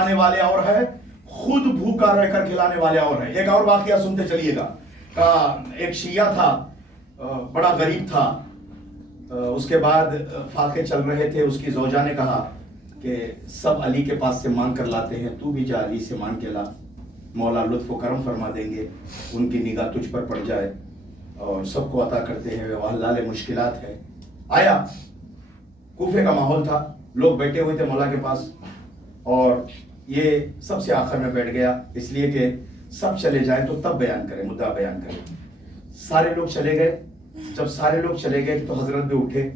کھلانے والے اور ہے، خود بھوکا رہ کر کھلانے والے اور ہے۔ ایک اور واقعہ سنتے چلیے گا، ایک شیعہ تھا، بڑا غریب تھا، اس کے بعد فاقے چل رہے تھے، اس کی زوجہ نے کہا کہ سب علی کے پاس سے مانگ کر لاتے ہیں، تو بھی جا علی سے مانگ کے لا، مولا لطف و کرم فرما دیں گے، ان کی نگاہ تجھ پر پڑ جائے اور سب کو عطا کرتے ہیں، وہ حلال مشکلات ہے۔ آیا، کوفے کا ماحول تھا، لوگ بیٹھے ہوئے تھے مولا کے پاس، اور یہ سب سے آخر میں بیٹھ گیا، اس لیے کہ سب چلے جائیں تو تب بیان کریں، مدعا بیان کریں۔ سارے لوگ چلے گئے، جب سارے لوگ چلے گئے تو حضرت بھی اٹھے،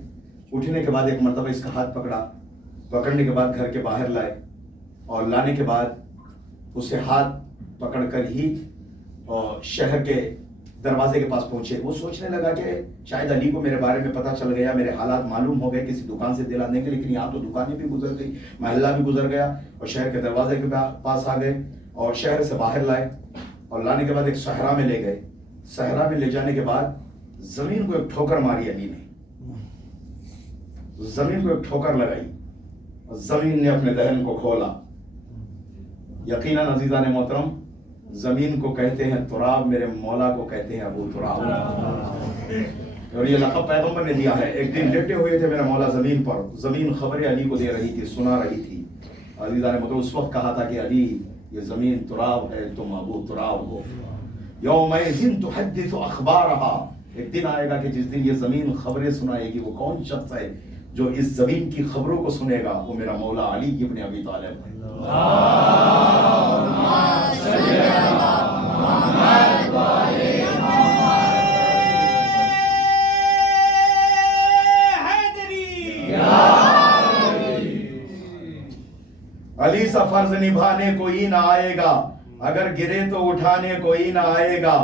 اٹھنے کے بعد ایک مرتبہ اس کا ہاتھ پکڑا، پکڑنے کے بعد گھر کے باہر لائے، اور لانے کے بعد اسے ہاتھ پکڑ کر ہی اور شہر کے دروازے کے پاس پہنچے۔ وہ سوچنے لگا کہ شاید علی کو میرے بارے میں پتہ چل گیا، میرے حالات معلوم ہو گئے کسی دکان سے دلانے کے، لیکن یہاں تو دکانیں بھی گزر گئی، محلہ بھی گزر گیا، اور شہر کے دروازے کے پاس آ گئے اور شہر سے باہر لائے، اور لانے کے بعد ایک صحرا میں لے گئے۔ صحرا میں لے جانے کے بعد زمین کو ایک ٹھوکر ماری علی نے، زمین کو ایک ٹھوکر لگائی، زمین نے اپنے دہن کو کھولا۔ یقیناً عزیزان محترم، زمین کو کہتے ہیں تراب، میرے مولا کو کہتے ہیں ابو تراب، اور یہ لقب پیغمبر نے دیا ہے۔ ایک دن لیٹے ہوئے تھے میرا مولا زمین پر، زمین خبریں علی کو دے رہی تھی، سنا رہی تھی۔ عزیزان محترم، اس وقت کہا تھا کہ علی یہ زمین تراب ہے، تم ابو تراب ہو۔ یومئذ تحدث اخبارہا، ایک دن آئے گا کہ جس دن یہ زمین خبریں سنائے گی۔ وہ کون شخص ہے جو اس زمین کی خبروں کو سنے گا؟ وہ میرا مولا علی ابن ابی طالب ہے۔ علی سا فرض نبھانے کوئی نہ آئے گا، اگر گرے تو اٹھانے کوئی نہ آئے گا۔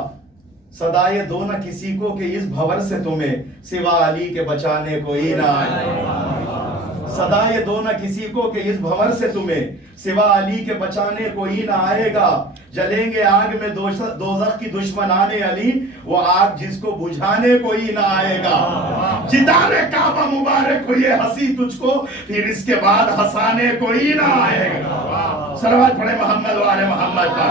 صدائے دو نہ کسی کو کہ اس بھور سے تمہیں، سوا علی کے بچانے کوئی نہ آئے گا۔ صدائے دو نہ کسی کو کہ اس بھور سے تمہیں، سوا علی کے بچانے کوئی نہ آئے گا۔ جلیں گے آگ میں دوزخ کی دشمنان علی، وہ آگ جس کو بجھانے کوئی نہ آئے گا۔ جدار کعبہ مبارک ہو یہ ہنسی تجھ کو، پھر اس کے بعد ہنسانے کوئی نہ آئے گا۔ صلوات پڑھے محمد و آل محمد پر۔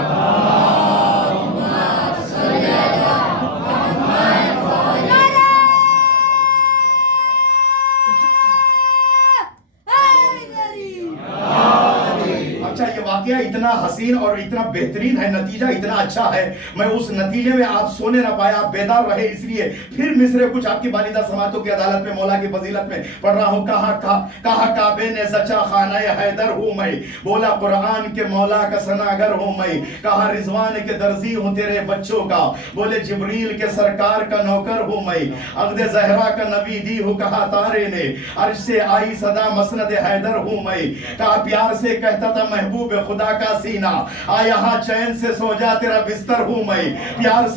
واقعہ اتنا حسین اور اتنا بہترین ہے، نتیجہ اتنا اچھا ہے، میں اس نتیجے میں آپ سونے نہ پائے، آپ بیدار رہے، اس لیے پھر مصرے کچھ آپ کی والدہ سماعتوں کی عدالت میں مولا کی فضیلت میں پڑھ رہا ہوں۔ کہا کعبے نے زچا خانہ حیدر ہوں میں، بولا قرآن کے مولا کا سناگر ہوں میں، کہا رضوان کے درزی ہوں تیرے بچوں کا، بولے جبریل کے سرکار کا نوکر ہوں میں، عقد زہرا کا نبی دی ہوں کہا تارے نے، عرش سے آئی صدا مسند حیدر ہوں میں، کہا پیار سے کہتا تھا محبوب خدا کا سینہ، آ یہاں چین سے سو جا تیرا بستر ہوں میں، پیار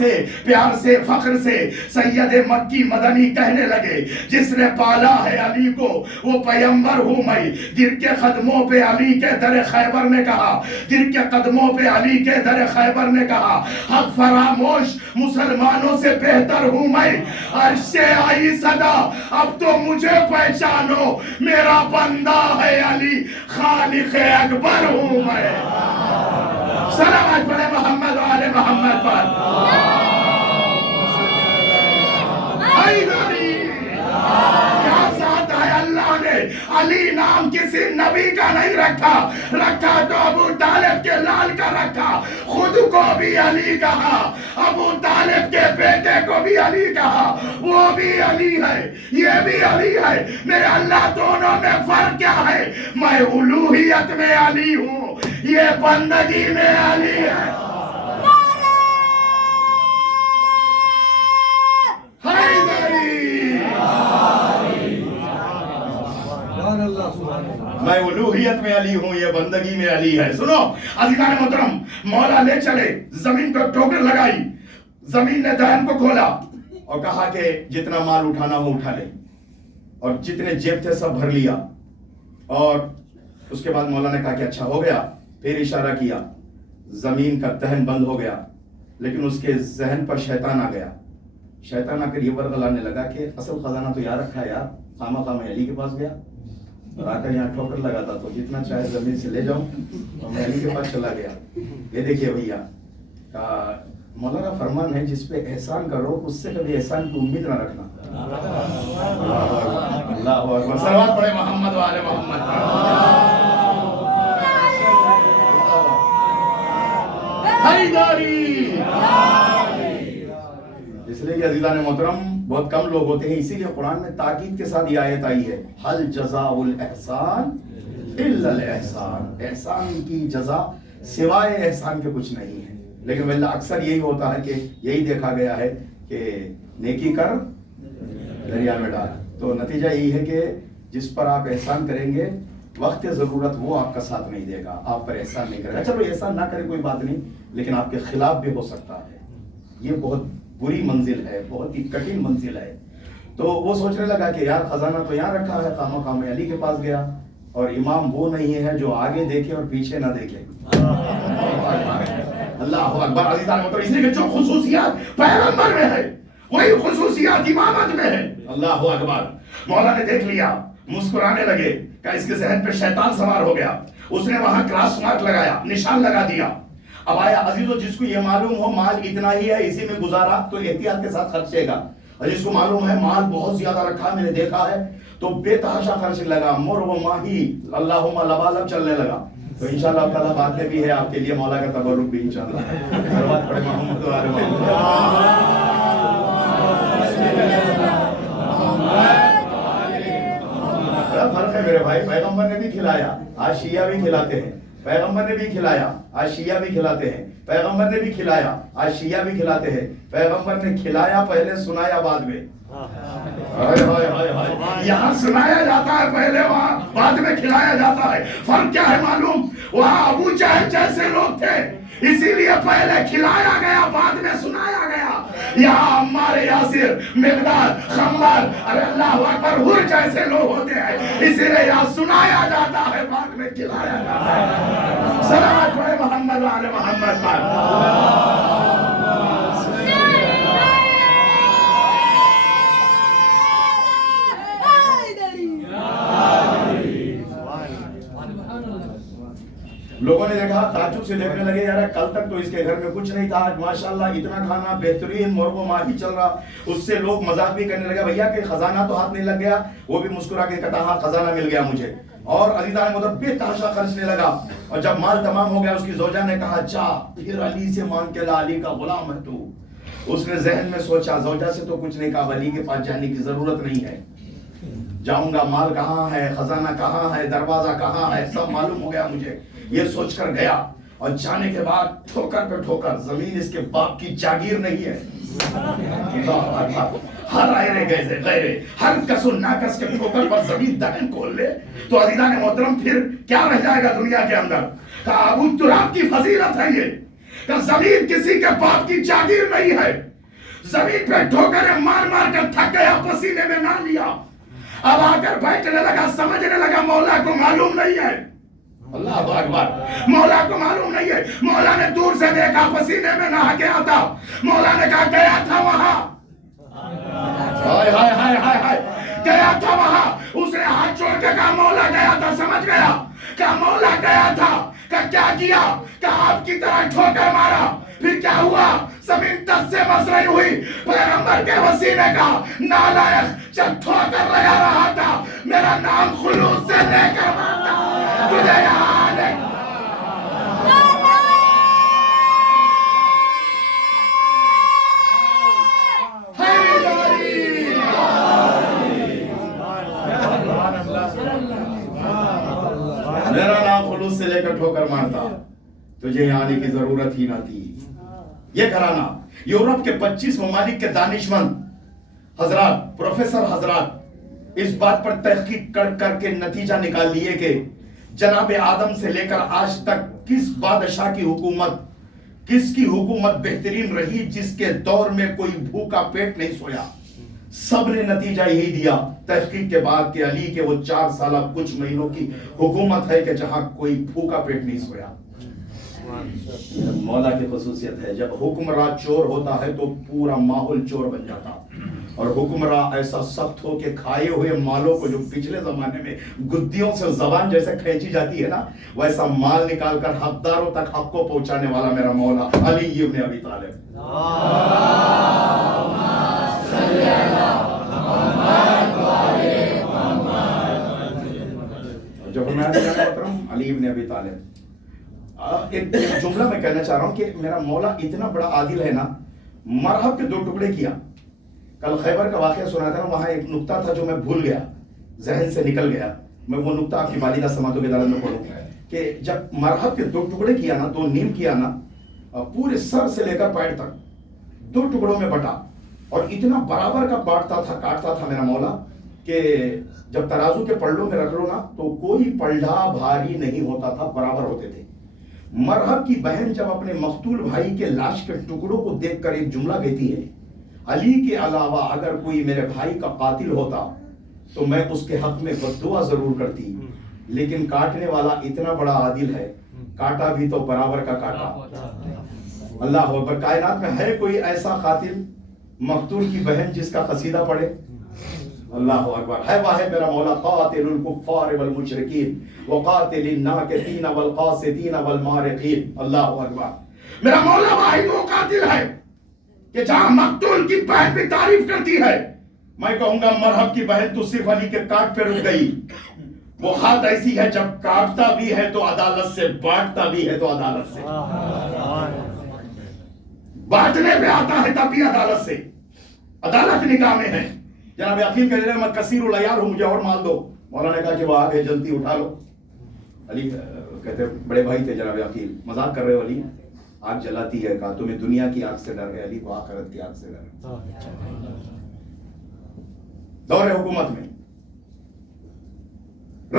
سے فخر سے سید مکی مدنی کہنے لگے، جس نے پالا ہے علی کو وہ پیمبر ہوں میں، گر کے قدموں پہ علی کے در خیبر نے کہا، گر کے قدموں پہ علی کے در خیبر نے کہا، حق فراموش مسلمانوں سے بہتر ہوں میں، عرش سے آئی صدا اب تو مجھے پہچانو، میرا بندہ ہے علی خالق اکبر ہوں میں۔ صلوات پڑھے محمد و آل محمد پر۔ حیدری کیا ذات ہے، اللہ نے علی نام کسی نبی کا نہیں رکھا تو ابو طالب کے لال کا رکھا، خود کو بھی علی کہا، ابو طالب کے بیٹے کو بھی علی کہا، وہ بھی علی ہے یہ بھی علی ہے، میرے اللہ دونوں میں فرق کیا ہے؟ میں الوہیت میں علی ہوں، یہ بندگی میں علی ہے۔ میں الوہیت میں علی ہوں، یہ بندگی میں علی ہے۔ سنو عزیزان محترم، مولا لے چلے، زمین کو ٹھوکر لگائی، زمین نے دہن کو کھولا اور کہا کہ جتنا مال اٹھانا ہو اٹھا لے، اور جتنے جیب تھے سب بھر لیا، اور اس کے بعد مولا نے کہا کہ اچھا ہو گیا، پھر اشارہ کیا، زمین کا دہن بند ہو گیا، لیکن اس کے ذہن پر شیطان آ گیا، شیطان آ کر یہ ورغلانے لگا کہ اصل خزانہ تو یہاں رکھا ہے یار، خامہ خامہ علی کے پاس گیا، اور آ کر یہاں ٹھوکر لگاتا تو جتنا چاہے زمین سے لے جاؤں، اور میں علی کے پاس چلا گیا. یہ دیکھیے بھیا، مولا کا فرمان ہے جس پہ احسان کرو اس سے کبھی احسان کی امید نہ رکھنا. اللہ اکبر، صلوات پڑھے محمد و آل محمد. حیداری. اس لیے کہ عزیزان محترم بہت کم لوگ ہوتے ہیں، اسی لیے قرآن میں تاکید کے ساتھ یہ آیت آئی ہے، ہل جزاء الاحسان الا الاحسان. احسان کی جزا سوائے احسان کے کچھ نہیں ہے. لیکن واللہ اکثر یہی ہوتا ہے کہ یہی دیکھا گیا ہے کہ نیکی کر دریا میں ڈال. تو نتیجہ یہی ہے کہ جس پر آپ احسان کریں گے وقت ضرورت وہ آپ کا ساتھ نہیں دے گا، آپ پر احسان نہیں کرے گا. چلو احسان نہ کرے کوئی بات نہیں، لیکن آپ کے خلاف بھی ہو سکتا ہے. یہ بہت بری منزل ہے، بہت ہی کٹھن منزل ہے. تو وہ سوچنے لگا کہ یار خزانہ تو یہاں رکھا ہے، خامہ خواہ میں علی کے پاس گیا. اور امام وہ نہیں ہے جو آگے دیکھے اور پیچھے نہ دیکھے. اللہ اکبر. عزیزان محترم، اس لیے کہ جو خصوصیات پیغمبر میں ہے وہی خصوصیات امامت میں ہے. اللہ اکبر. مولا نے دیکھ لیا، مسکرانے لگے کہ اس کے ذہن پہ شیطان سوار ہو گیا. اس نے وہاں کراس مارک لگایا، نشان لگا دیا. اب آیا عزیزو، جس کو یہ معلوم ہو مال اتنا ہی ہے، اسی میں گزارا، تو احتیاط کے ساتھ خرچے گا. اور جس کو معلوم ہے مال بہت زیادہ رکھا، میں نے دیکھا ہے، تو بے تحاشا خرچ لگا، مر و ماہی اللہم لبالب چلنے لگا. تو انشاءاللہ تعالیٰ بعد میں بھی ہے آپ کے لیے مولا کا تبرک بھی انشاءاللہ. صلوات پڑھے محمد و آل محمد. فرق ہے میرے بھائی، پیغمبر نے بھی کھلایا، آج شیعہ بھی کھلاتے ہیں. پیغمبر نے بھی کھلایا، آج شیعہ بھی کھلاتے ہیں. پیغمبر نے بھی کھلایا، آج شیعہ بھی کھلاتے ہیں. پیغمبر نے کھلایا پہلے، سنایا بعد میں. یہاں سنایا جاتا ہے پہلے، وہاں بعد میں کھلایا جاتا ہے. فرق کیا ہے معلوم؟ وہاں ابو جہل جیسے لوگ تھے، اسی لیے پہلے کھلایا گیا بعد میں سنایا گیا. یہاں عمار یاسر، مقداد، خمار، ارے اللہ اکبر، ہر جیسے لوگ ہوتے ہیں، اسی لیے یہاں سنایا جاتا ہے بعد میں کھلایا جاتا ہے. صلوات پڑھے محمد و آل محمد پر. لوگوں نے دیکھا، تعجب سے دیکھنے لگے، یار کل تک تو اس کے گھر میں کچھ نہیں تھا، آج ماشاءاللہ اتنا کھانا، بہترین مرغ و ماہی چل رہا. اس سے لوگ مذاق بھی کرنے لگے، بھیا کہ خزانہ تو ہاتھ نہیں لگ گیا؟ وہ بھی مسکرا کے کہتا ہاں خزانہ مل گیا مجھے. اور عزیزان محترم بے تحاشا خرچنے لگا. اور جب مال تمام ہو گیا، اس کی زوجہ نے کہا جا پھر علی سے مانگ کے لا، علی کا غلام ہے تو. اس نے ذہن میں سوچا، زوجہ سے تو کچھ نہیں کہا، علی کے پاس جانے کی ضرورت نہیں ہے. جاؤں گا، مال کہاں ہے، خزانہ کہاں ہے، دروازہ کہاں ہے، سب معلوم ہو گیا مجھے. یہ سوچ کر گیا، اور جانے کے بعد ٹھوکر پہ ٹھوکر. زمین اس کے باپ کی جاگیر نہیں ہے. ہر آئرے غیرے، ہر کس و ناکس کے ٹھوکر پر زمین دہن کھول لے تو عزیزان محترم پھر کیا رہ جائے گا دنیا کے اندر؟ کہ ابو تراب کی فضیلت ہے یہ کہ زمین کسی کے باپ کی جاگیر نہیں ہے. زمین پہ ٹھوکریں مار مار کر تھک گیا، پسینے میں نہ لیا. اب آ کر بیٹھنے لگا، سمجھنے لگا مولا کو معلوم نہیں ہے. اللہ اکبر. مولا کو معلوم نہیں ہے. مولا نے دور سے دیکھا، پسینے میں نہا گیا تھا. مولا نے کہا گیا تھا وہاں، ہائے ہائے ہائے ہائے ہائے، گیا تھا وہاں. اس نے ہاتھ چھوڑ کے کہا مولا گیا تھا. سمجھ گیا کہ مولا گیا تھا. کہ کیا کیا؟ کہ آپ کی طرح ٹھوکر مارا. پھر کیا ہوا؟ زمین تس سے مس رہی ہوئی. پیغمبر کے وسیع نے کہا نالائق، جب ٹھوکر لگا رہا تھا میرا نام خلوص سے لے کر مارتا، تجھے یاد ہے؟ میرا نام خلوص سے لے کر ٹھوکر مارتا، تجھے یہاں آنے کی ضرورت ہی نہ تھی. یہ گھرانہ یورپ کے 25 ممالک کے دانشمند حضرات، پروفیسر حضرات اس بات پر تحقیق کر کے نتیجہ نکال لیے کہ جناب آدم سے لے کر آج تک کس بادشاہ کی حکومت، کس کی حکومت بہترین رہی جس کے دور میں کوئی بھوکا پیٹ نہیں سویا. سب نے نتیجہ یہی دیا تحقیق کے بعد کہ علی کے وہ 4 سالہ کچھ مہینوں کی حکومت ہے کہ جہاں کوئی بھوکا پیٹ نہیں سویا. مولا کی خصوصیت ہے، جب حکمراں چور ہوتا ہے تو پورا ماحول چور بن جاتا. اور حکمراں ایسا سخت ہو کہ کھائے ہوئے مالوں کو جو پچھلے زمانے میں گدیوں سے زبان جیسے کھینچی جاتی ہے نا، ویسا مال نکال کر حقداروں تک حق کو پہنچانے والا میرا مولا علی ابن ابی طالب۔ جو علی ابن ابی طالب، ایک جملہ میں کہنا چاہ رہا ہوں کہ میرا مولا اتنا بڑا عادل ہے نا، مرحب کے 2 ٹکڑے کیا۔ کل خیبر کا واقعہ سنا تھا نا، وہاں ایک نقطہ تھا جو میں بھول گیا، ذہن سے نکل گیا، میں وہ نقطہ آپ کی والدہ سماعتوں کے دوران میں پڑھوں کہ جب مرحب کے 2 ٹکڑے کیا نا، 2 نیم کیا نا، پورے سر سے لے کر پیر تک 2 ٹکڑوں میں بٹا، اور اتنا برابر کا بانٹتا تھا، کاٹتا تھا میرا مولا کہ جب ترازو کے پلڑوں میں رکھ لو نا تو کوئی پلڑا بھاری نہیں ہوتا تھا، برابر ہوتے تھے۔ مرحب کی بہن جب اپنے مقتول بھائی کے لاش کے ٹکڑوں کو دیکھ کر ایک جملہ کہتی ہے، علی کے علاوہ اگر کوئی میرے بھائی کا قاتل ہوتا تو میں اس کے حق میں بددعا ضرور کرتی، لیکن کاٹنے والا اتنا بڑا عادل ہے، کاٹا بھی تو برابر کا کاٹا۔ اللہ اکبر، کائنات میں ہے کوئی ایسا قاتل مقتول کی بہن جس کا قصیدہ پڑھے؟ اللہ اکبر، ہے واحد میرا مولا، قاتل الکفار والمشرکین وقاتل الناکثین والقاسدین والمارقین۔ اللہ اکبر، میرا مولا واحد وہ قاتل ہے کہ جہاں مقتول کی بہن بھی تعریف کرتی ہے، میں کہوں گا مرحب کی بہن تو صرف علی کے کاٹ پہ رک گئی۔ وہ ہاتھ ایسی ہے جب کاٹتا بھی ہے تو عدالت سے، بانٹتا بھی ہے تو عدالت سے، بانٹنے پہ آتا ہے تب بھی عدالت سے، عدالت نگاہ میں ہے۔ جناب عقیل کہہ رہے ہیں میں کثیر العیار ہوں، مجھے اور مال دو۔ مولانا نے کہا کہ وہ آگے جلتی اٹھا لو۔ علی کہتے بڑے بھائی تھے جناب عقیل، مذاق کر رہے ہو علی؟ آگ جلاتی ہے، کہا تمہیں دنیا کی آگ سے ڈر ہے، علی کو آخرت کی آگ سے ڈر ہے۔ دور حکومت میں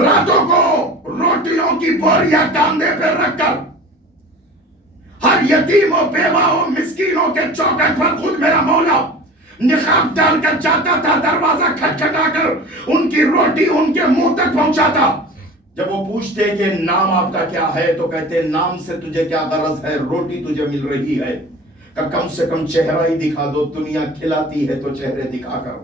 راتوں کو روٹیوں کی بوریاں کاندھے پہ رکھ کر ہر یتیموں، بیواؤں، مسکینوں کے چوکٹ پر خود میرا مولا نقاب ڈال کر جاتا تھا، دروازہ کھٹکھٹا کر ان کی روٹی ان کے منہ تک پہنچاتا۔ جب وہ پوچھتے کہ نام آپ کا کیا ہے تو کہتے نام سے تجھے کیا غرض ہے، روٹی تجھے مل رہی ہے، کہ کم سے کم چہرہ ہی دکھا دو، دنیا کھلاتی ہے تو چہرے دکھا کر۔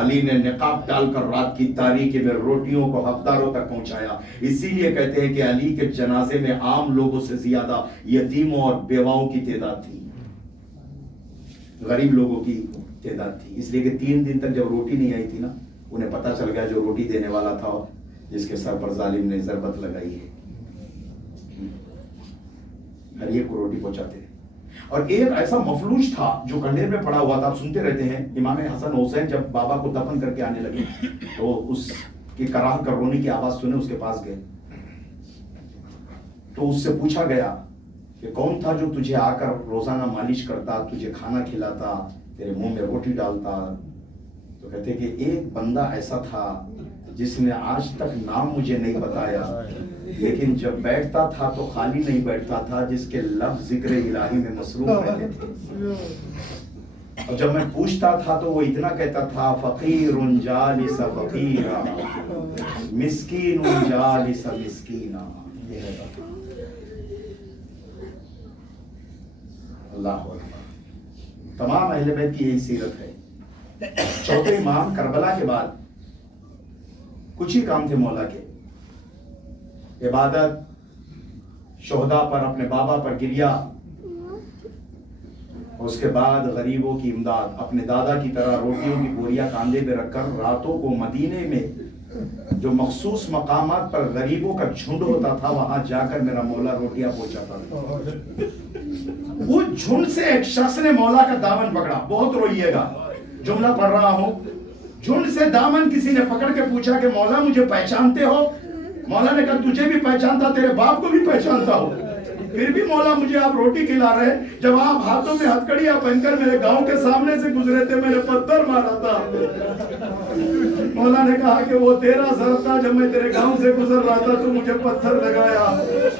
علی نے نقاب ڈال کر رات کی تاریکی میں روٹیوں کو حقداروں تک پہنچایا۔ اسی لیے کہتے ہیں کہ علی کے جنازے میں عام لوگوں سے زیادہ یتیموں اور بیواؤں کی تعداد تھی، غریب لوگوں کی تعداد تھی، اس لیے کہ 3 دن تک جب روٹی نہیں آئی تھی نا، انہیں پتا چل گیا جو روٹی دینے والا تھا جس کے سر پر ظالم نے ضربت لگائی ہے، ہر ایک کو روٹی پہنچاتے ہیں۔ اور ایک ایسا مفلوج تھا جو کنڈیر میں پڑا ہوا تھا، آپ سنتے رہتے ہیں، امام حسن حسین جب بابا کو دفن کر کے آنے لگے تو اس کی کراہ کر رونے کی آواز سنے، اس کے پاس گئے تو اس سے پوچھا گیا کہ کون تھا جو تجھے آ کر روزانہ مالش کرتا، تجھے کھانا کھلاتا، تیرے منہ میں روٹی ڈالتا؟ تو کہتے کہ ایک بندہ ایسا تھا جس نے آج تک نام مجھے نہیں بتایا، لیکن جب بیٹھتا تھا تو خالی نہیں بیٹھتا تھا، جس کے لفظ ذکر الہی میں مصروف رہتے تھے۔ اور جب میں پوچھتا تھا تو وہ اتنا کہتا تھا، فقیر جالس فقیرا، مسکین جالس مسکینا۔ اللہ اکبر، تمام اہل بیت کی یہی سیرت ہے۔ چوتھے امام کربلا کے بعد کچھ ہی کام تھے مولا کے، عبادت، شہداء پر، اپنے بابا پر گریا، اس کے بعد غریبوں کی امداد، اپنے دادا کی طرح روٹیوں کی بوریاں کاندھے پہ رکھ کر راتوں کو مدینے میں جو مخصوص مقامات پر غریبوں کا جھنڈ ہوتا تھا وہاں جا کر میرا مولا روٹیاں پہنچاتا تھا۔ وہ جھنڈ سے ایک شخص نے مولا کا دامن پکڑا، بہت روئیے گا، جملہ پڑھ رہا ہوں، جھنڈ سے دامن کسی نے پکڑ کے پوچھا کہ مولا مجھے پہچانتے ہو؟ مولا نے کہا تجھے بھی پہچانتا، تیرے باپ کو بھی پہچانتا ہو، پھر بھی مولا مجھے آپ روٹی کھلا رہے۔ جب آپ ہاتھوں میں ہتھکڑیاں پہن کر میرے گاؤں کے سامنے سے گزرے تھے، میں نے پتھر مارا تھا۔ مولا نے کہا کہ وہ تیرا ضرب تھا، جب میں تیرے گاؤں سے گزر رہا تھا تو مجھے پتھر لگایا،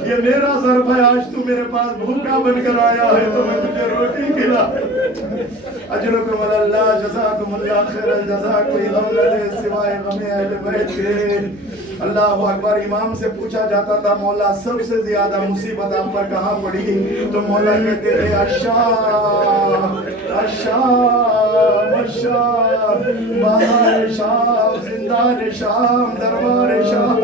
یہ میرا ضرب ہے، آج تو میرے پاس بھوکا بن کر آیا ہے تو میں تجھے روٹی کھلا۔ اجرکم اللہ، جزاکم اللہ خیر الجزا، کوئی غم نہ دے سوائے غم اہل بیت کے۔ اللہ اکبر. امام سے پوچھا جاتا تھا مولا سب سے زیادہ مصیبت آپ پر کہاں پڑی؟ تو مولا کہتے تھے الشام الشام الشام، بہار شام، زندان شام، دربار شام.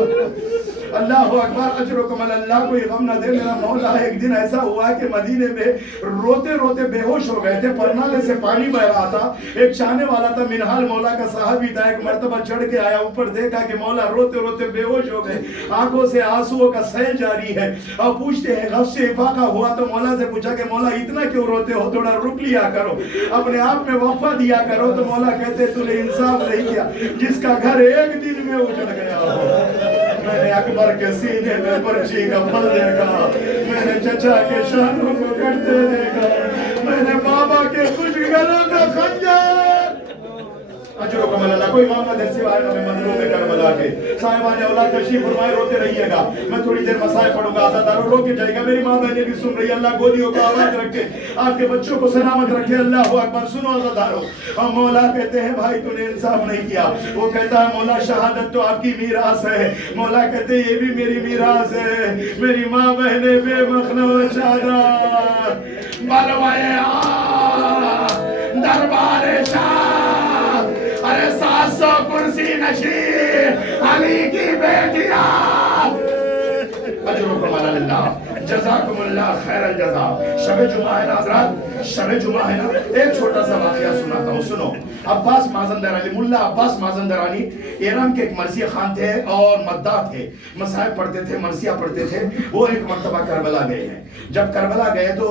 اللہ اکبر. اجرکم اللہ. کوئی غم نہ دے میرا مولا. ایک دن ایسا ہوا کہ مدینے میں روتے روتے بے ہوش ہو گئے تھے، پرنالے سے پانی بہ رہا تھا. ایک چاہنے والا تھا، منہال مولا کا صحابی تھا، ایک مرتبہ چڑھ کے آیا اوپر، دیکھا کہ مولا روتے روتے بے ہوش ہو گئے، آنکھوں سے آنسوؤں کا سیل جاری ہے. اور پوچھتے ہیں غفش افاقہ ہوا تو مولا سے پوچھا کہ مولا اتنا کیوں روتے ہو، تھوڑا رک لیا کرو، اپنے آپ میں وقفہ دیا کرو. تو مولا کہتے تو نے انصاف نہیں کیا، جس کا گھر ایک دن میں اجڑ گیا ہو. میں نے اکبر کے سینے میں پرچی کا پھل دیکھا، میں نے چچا کے شانوں کو کٹتے دیکھا، میں نے بابا کے کچھ گلوں کا خنجر. اجرکم اللہ. کوئی غم نہ دے سوائے ہمیں مظلوم کربلا کے. صاحبان اولاد تشریف فرمائے، روتے رہیے گا. میں تھوڑی دیر مسائل پڑھوں گا، آزاداروں رو کے جائے گا. میری ماں بہنیں بھی سن رہی ہے. اللہ گودیوں کو آباد رکھے، آپ کے بچوں کو سلامت رکھے. اللہ اکبر. سنو آزاداروں. اور مولا کہتے ہیں بھائی تو نے انصاف نہیں کیا. وہ کہتا ہے مولا شہادت تو آپ کی میراث ہے. مولا کہتے ہیں یہ بھی میری میراث ہے. میری ماں بہنیں بے مخنو شاداب بالوائے دربار شاہ، ارے 700 کرسی نشین علی کی بیٹیاں. اجرکم اللہ. جزاکم اللہ خیر الجزا. شب جمعہ ہے نا حضرات، شب جمعہ ہے نا. ایک چھوٹا سا واقعہ سناتا ہوں، سنو. عباس مازندرانی، ملا عباس مازندرانی ایران کے ایک مرثیہ خان تھے اور مداح تھے، مصائب پڑھتے تھے، مرثیہ پڑھتے تھے. وہ ایک مرتبہ کربلا گئے ہیں. جب کربلا گئے تو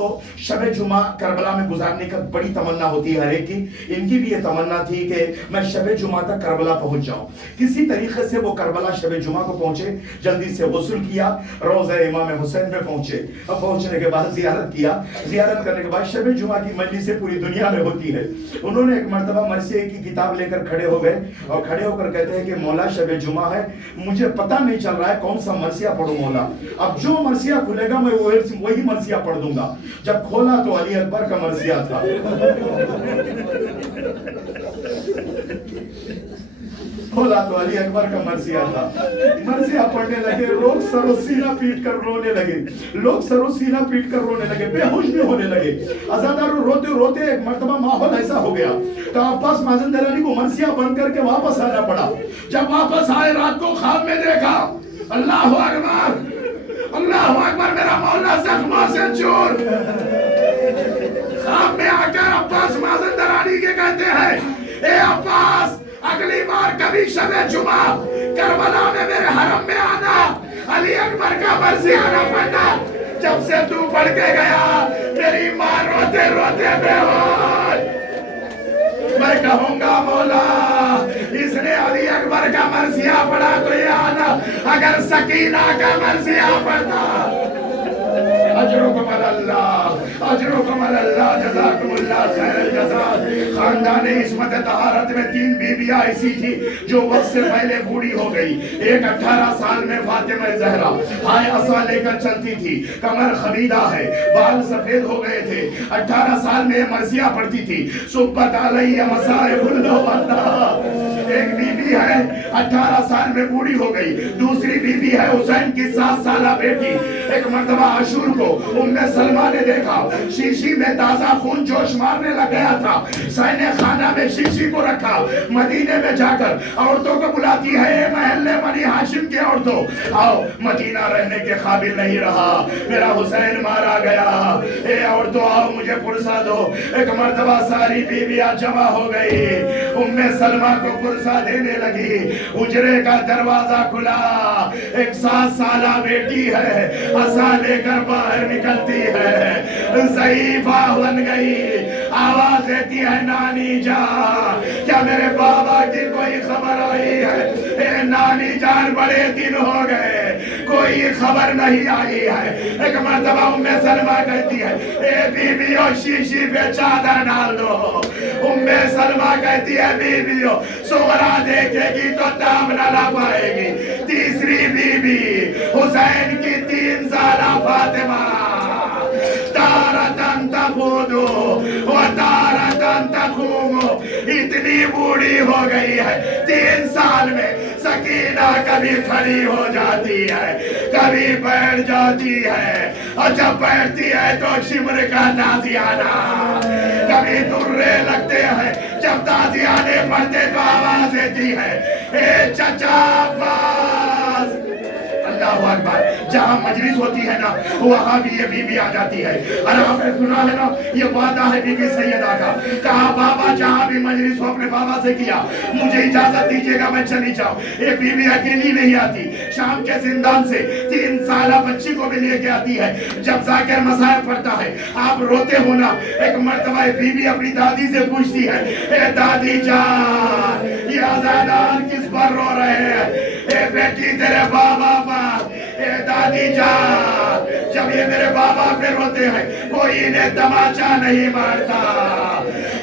شب جمعہ کربلا میں گزارنے کا بڑی تمنا ہوتی ہے ہر ایک کی. ان کی بھی یہ تمنا تھی کہ میں شب جمعہ تک کربلا پہنچ جاؤں. کسی طریقے سے وہ کربلا شب جمعہ کو پہنچے، جلدی سے غسل کیا، روضہ امام حسین میں پہنچے. اب پہنچنے کے بعد زیارت کیا. زیارت کرنے کے بعد شب جمعہ کی مجلس پوری دنیا میں ہوتی ہے. انہوں نے ایک مرتبہ مرثیے کی کتاب لے کر کھڑے ہو گئے اور کھڑے ہو کر کہتے ہیں کہ مولا شب جمعہ ہے، مجھے پتہ نہیں چل رہا ہے کون سا مرثیہ پڑھوں مولا. اب جو مرثیہ کھلے گا میں وہی مرثیہ پڑھ دوں گا. جب کھولا تو علی اکبر کا مرثیہ تھا. کھولا تو علی اکبر کا مرثیہ تھا. مرثیہ پڑھنے لگے، لوگ سر و سینہ پیٹ کر رونے لگے، لوگ سر و سینہ پیٹ کر رونے لگے، بے ہوش بھی ہونے لگے. عزاداروں روتے روتے ایک مرتبہ ماحول ایسا ہو گیا تو عباس مازندرانی کو مرثیہ بند کر کے واپس آنا پڑا. جب واپس آئے رات کو خواب میں دیکھا، اللہ اکبر اللہ اکبر، میرا مولا زخموں سے چور. خواب میں آ کر عباس مازندرانی کے کہتے ہیں اے عباس، اگلی بار کبھی شب جمعہ کربلا میں میرے حرم میں آنا، علی اکبر کا مرثیہ نہ پڑھنا. جب سے تو پڑھ کے گیا میری ماں روتے روتے بے ہوش. میں کہوں گا مولا اس نے علی اکبر کا مرثیہ پڑھا تو یہ آنا، اگر سکینہ کا مرثیہ پڑھتا. اجرکم اللہ اجرکم اللہ. جزاکم اللہ خیر الجزا. خاندان عصمت طہارت میں 3 بیویاں ایسی تھی جو وقت سے پہلے بوڑھی ہو گئی. ایک 18 سال میں فاطمہ زہرا ہائے عصا لے کر چلتی تھی، کمر خمیدہ ہے، بال سفید ہو گئے تھے. 18 سال میں مرثیہ پڑھتی تھی. صبت علیہ مصائب اللہ. ایک بیوی ہے 18 سال میں بوڑھی ہو گئی. دوسری بیوی ہے حسین کی 7 سالہ بیٹی. ایک مرتبہ عاشور کو ام سلمہ نے دیکھا، شیشی میں تازہ خون جوش مارنے لگ گیا تھا. سینے خانہ میں شیشی کو رکھا. مدینے میں جا کر عورتوں کو بلاتی ہے، اے محلے بنی ہاشم کے عورتوں، آؤ، مدینہ رہنے کے قابل نہیں رہا، میرا حسین مارا گیا، اے عورتوں آؤ مجھے پرسہ دو. ایک مرتبہ ساری بیویاں جمع ہو گئی. ام سلمہ کو پرسہ دینے لگی. حجرے کا دروازہ کھلا. ایک 7 سالہ بیٹی ہے، عصا لے کر باہر نکلتی ہے، ضعیفہ بن گئی. آواز دیتی ہے نانی جان، کیا میرے بابا کی کوئی خبر آئی ہے؟ اے نانی جان بڑے دن ہو گئے، کوئی خبر نہیں آئی ہے. ایک مرتبہ ام سلمہ کہتی ہے اے بیویوں شیشی پہ چادر ڈال دو. ام سلمہ کہتی ہے بیویوں صغرا دیکھے گی تو دام نہ لا پائے گی. تیسری بیوی حسین کی 3 سالہ فاطمہ تارتن تبودو و تارتن تقومو، اتنی بوڑھی ہو گئی ہے. 3 سال میں سکینہ کبھی کھڑی ہو جاتی ہے, کبھی بیٹھ جاتی ہے, اور جب بیٹھتی ہے تو شمر کا تازیانہ, کبھی درے لگتے ہیں, جب تازیانے پڑھتے تو آواز دیتی ہے, اے چچا عباس. اللہ اکبر. جہاں مجلس ہوتی ہے نا وہاں بھی یہ بی بی آ جاتی ہے. اور آپ نے سنا ہے نا یہ وعدہ ہے بی بی سیدہ کا, کہا بابا جہاں بھی مجلس ہو اپنے بابا سے کیا مجھے اجازت دیجیے گا میں چلی جاؤں. یہ بی بی اکیلی نہیں آتی, شام کے زندان سے 3 سالہ بچی کو بھی لے کے آتی ہے. جب ذاکر مسائل پڑھتا ہے آپ روتے ہو نا, ایک مرتبہ بی بی اپنی دادی سے پوچھتی ہے, اے دادی جان یہ آزادان کس پر رو رہے ہیں؟ اے بیٹی تیرے بابا پر. اے دادی جان جب یہ میرے بابا پہ روتے ہیں کوئی انہیں تماچا نہیں مارتا.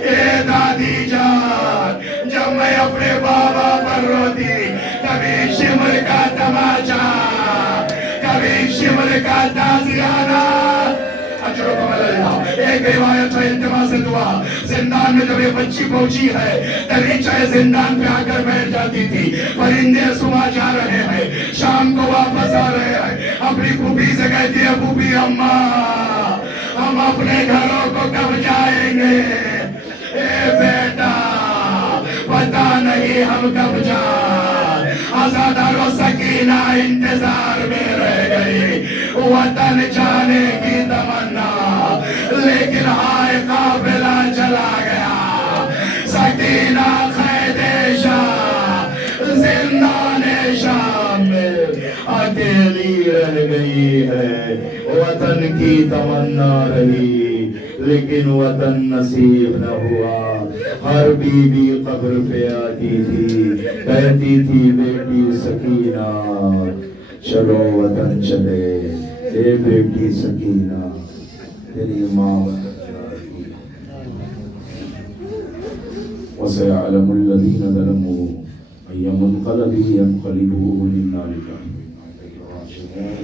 اے دادی جان جب میں اپنے بابا پر روتی کبھی شمر کا تماچا کبھی شمر کا تازیانہ. ایک روایت ہے انتباہ سے دعا, زندان میں جب یہ بچی پہنچی ہے دریچہ زندان پہ آ کر بیٹھ جاتی تھی. پرندے صبح جا رہے ہیں, شام کو واپس آ رہے ہیں, اپنی پھوپھی سے کہتی ہے پھوپھی اماں ہم اپنے گھروں کو کب جائیں گے؟ اے بیٹا پتہ نہیں ہم کب جائیں. آزادار و سکینہ انتظار میں رہ گئی, وطن جانے کی تمنا, لیکن ہائے قافلہ چلا گیا. سکینہ قید شام زندان شام میں اکیلی رہ گئی ہے. وطن کی تمنا رہی لیکن وطن نصیب نہ ہوا. ہر بی بی قبر پہ آتی تھی, کہتی تھی بیٹی سکینہ چلو وطن چلے, اے بیٹی سکینہ تیری ماں وَسَيَعْلَمُ الَّذِينَ ظَلَمُوا أَيَّ مُنْقَلَبٍ يَنْقَلِبُونَ إِنَّا لِلَّهِ.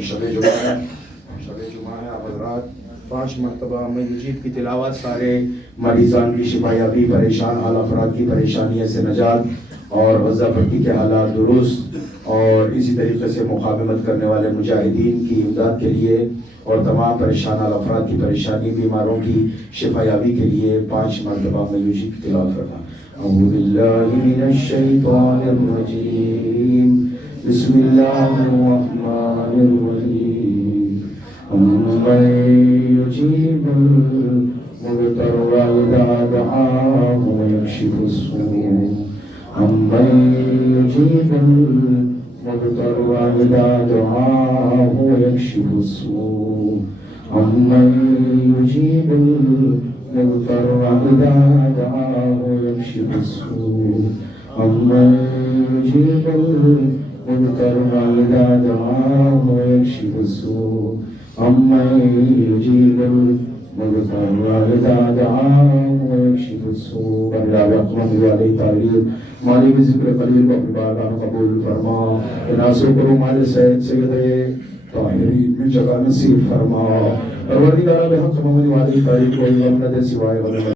شب جمعہ ہے آپ حضرات 5 مرتبہ مجید کی تلاوت سارے مریضان کی شفا یابی, پریشان حال افراد کی پریشانیوں سے نجات اور غزہ پٹی کے حالات درست, اور اسی طریقے سے مقاومت کرنے والے مجاہدین کی امداد کے لیے اور تمام پریشان حال افراد کی پریشانی, بیماروں کی شفا یابی کے لیے 5 مرتبہ مجید کی تلاوت کرنا. اعوذ باللہ من الشیطان الرجیم, بسم اللہ الرحمن الرحیم. أَمَّن يُجِيبُ الْمُضْطَرَّ إِذَا دَعَاهُ وَيَكْشِفُ السُّوءَ أَمَّن يُجِيبُ الْمُضْطَرَّ إِذَا دَعَاهُ وَيَكْشِفُ السُّوءَ أَمَّن يُجِيبُ الْمُضْطَرَّ إِذَا دَعَاهُ وَيَكْشِفُ السُّوءَ أَمَّن يُجِيبُ الْمُضْطَرَّ إِذَا دَعَاهُ وَيَكْشِفُ السُّوءَ أَمَّن يُجِيبُ الْمُضْطَرَّ إِذَا دَعَاهُ وَيَكْشِفُ السُّوءَ. اللہ اکرم علیہ تعلیم مالک ذکر قلیل کو اپنی بارگاہ میں قبول فرما. ناصر کرو مال سید طاہرین میں جگہ نصیب فرما. پروردگار بحق محمد والی تعلیم کو غم نہ دے سوائے غم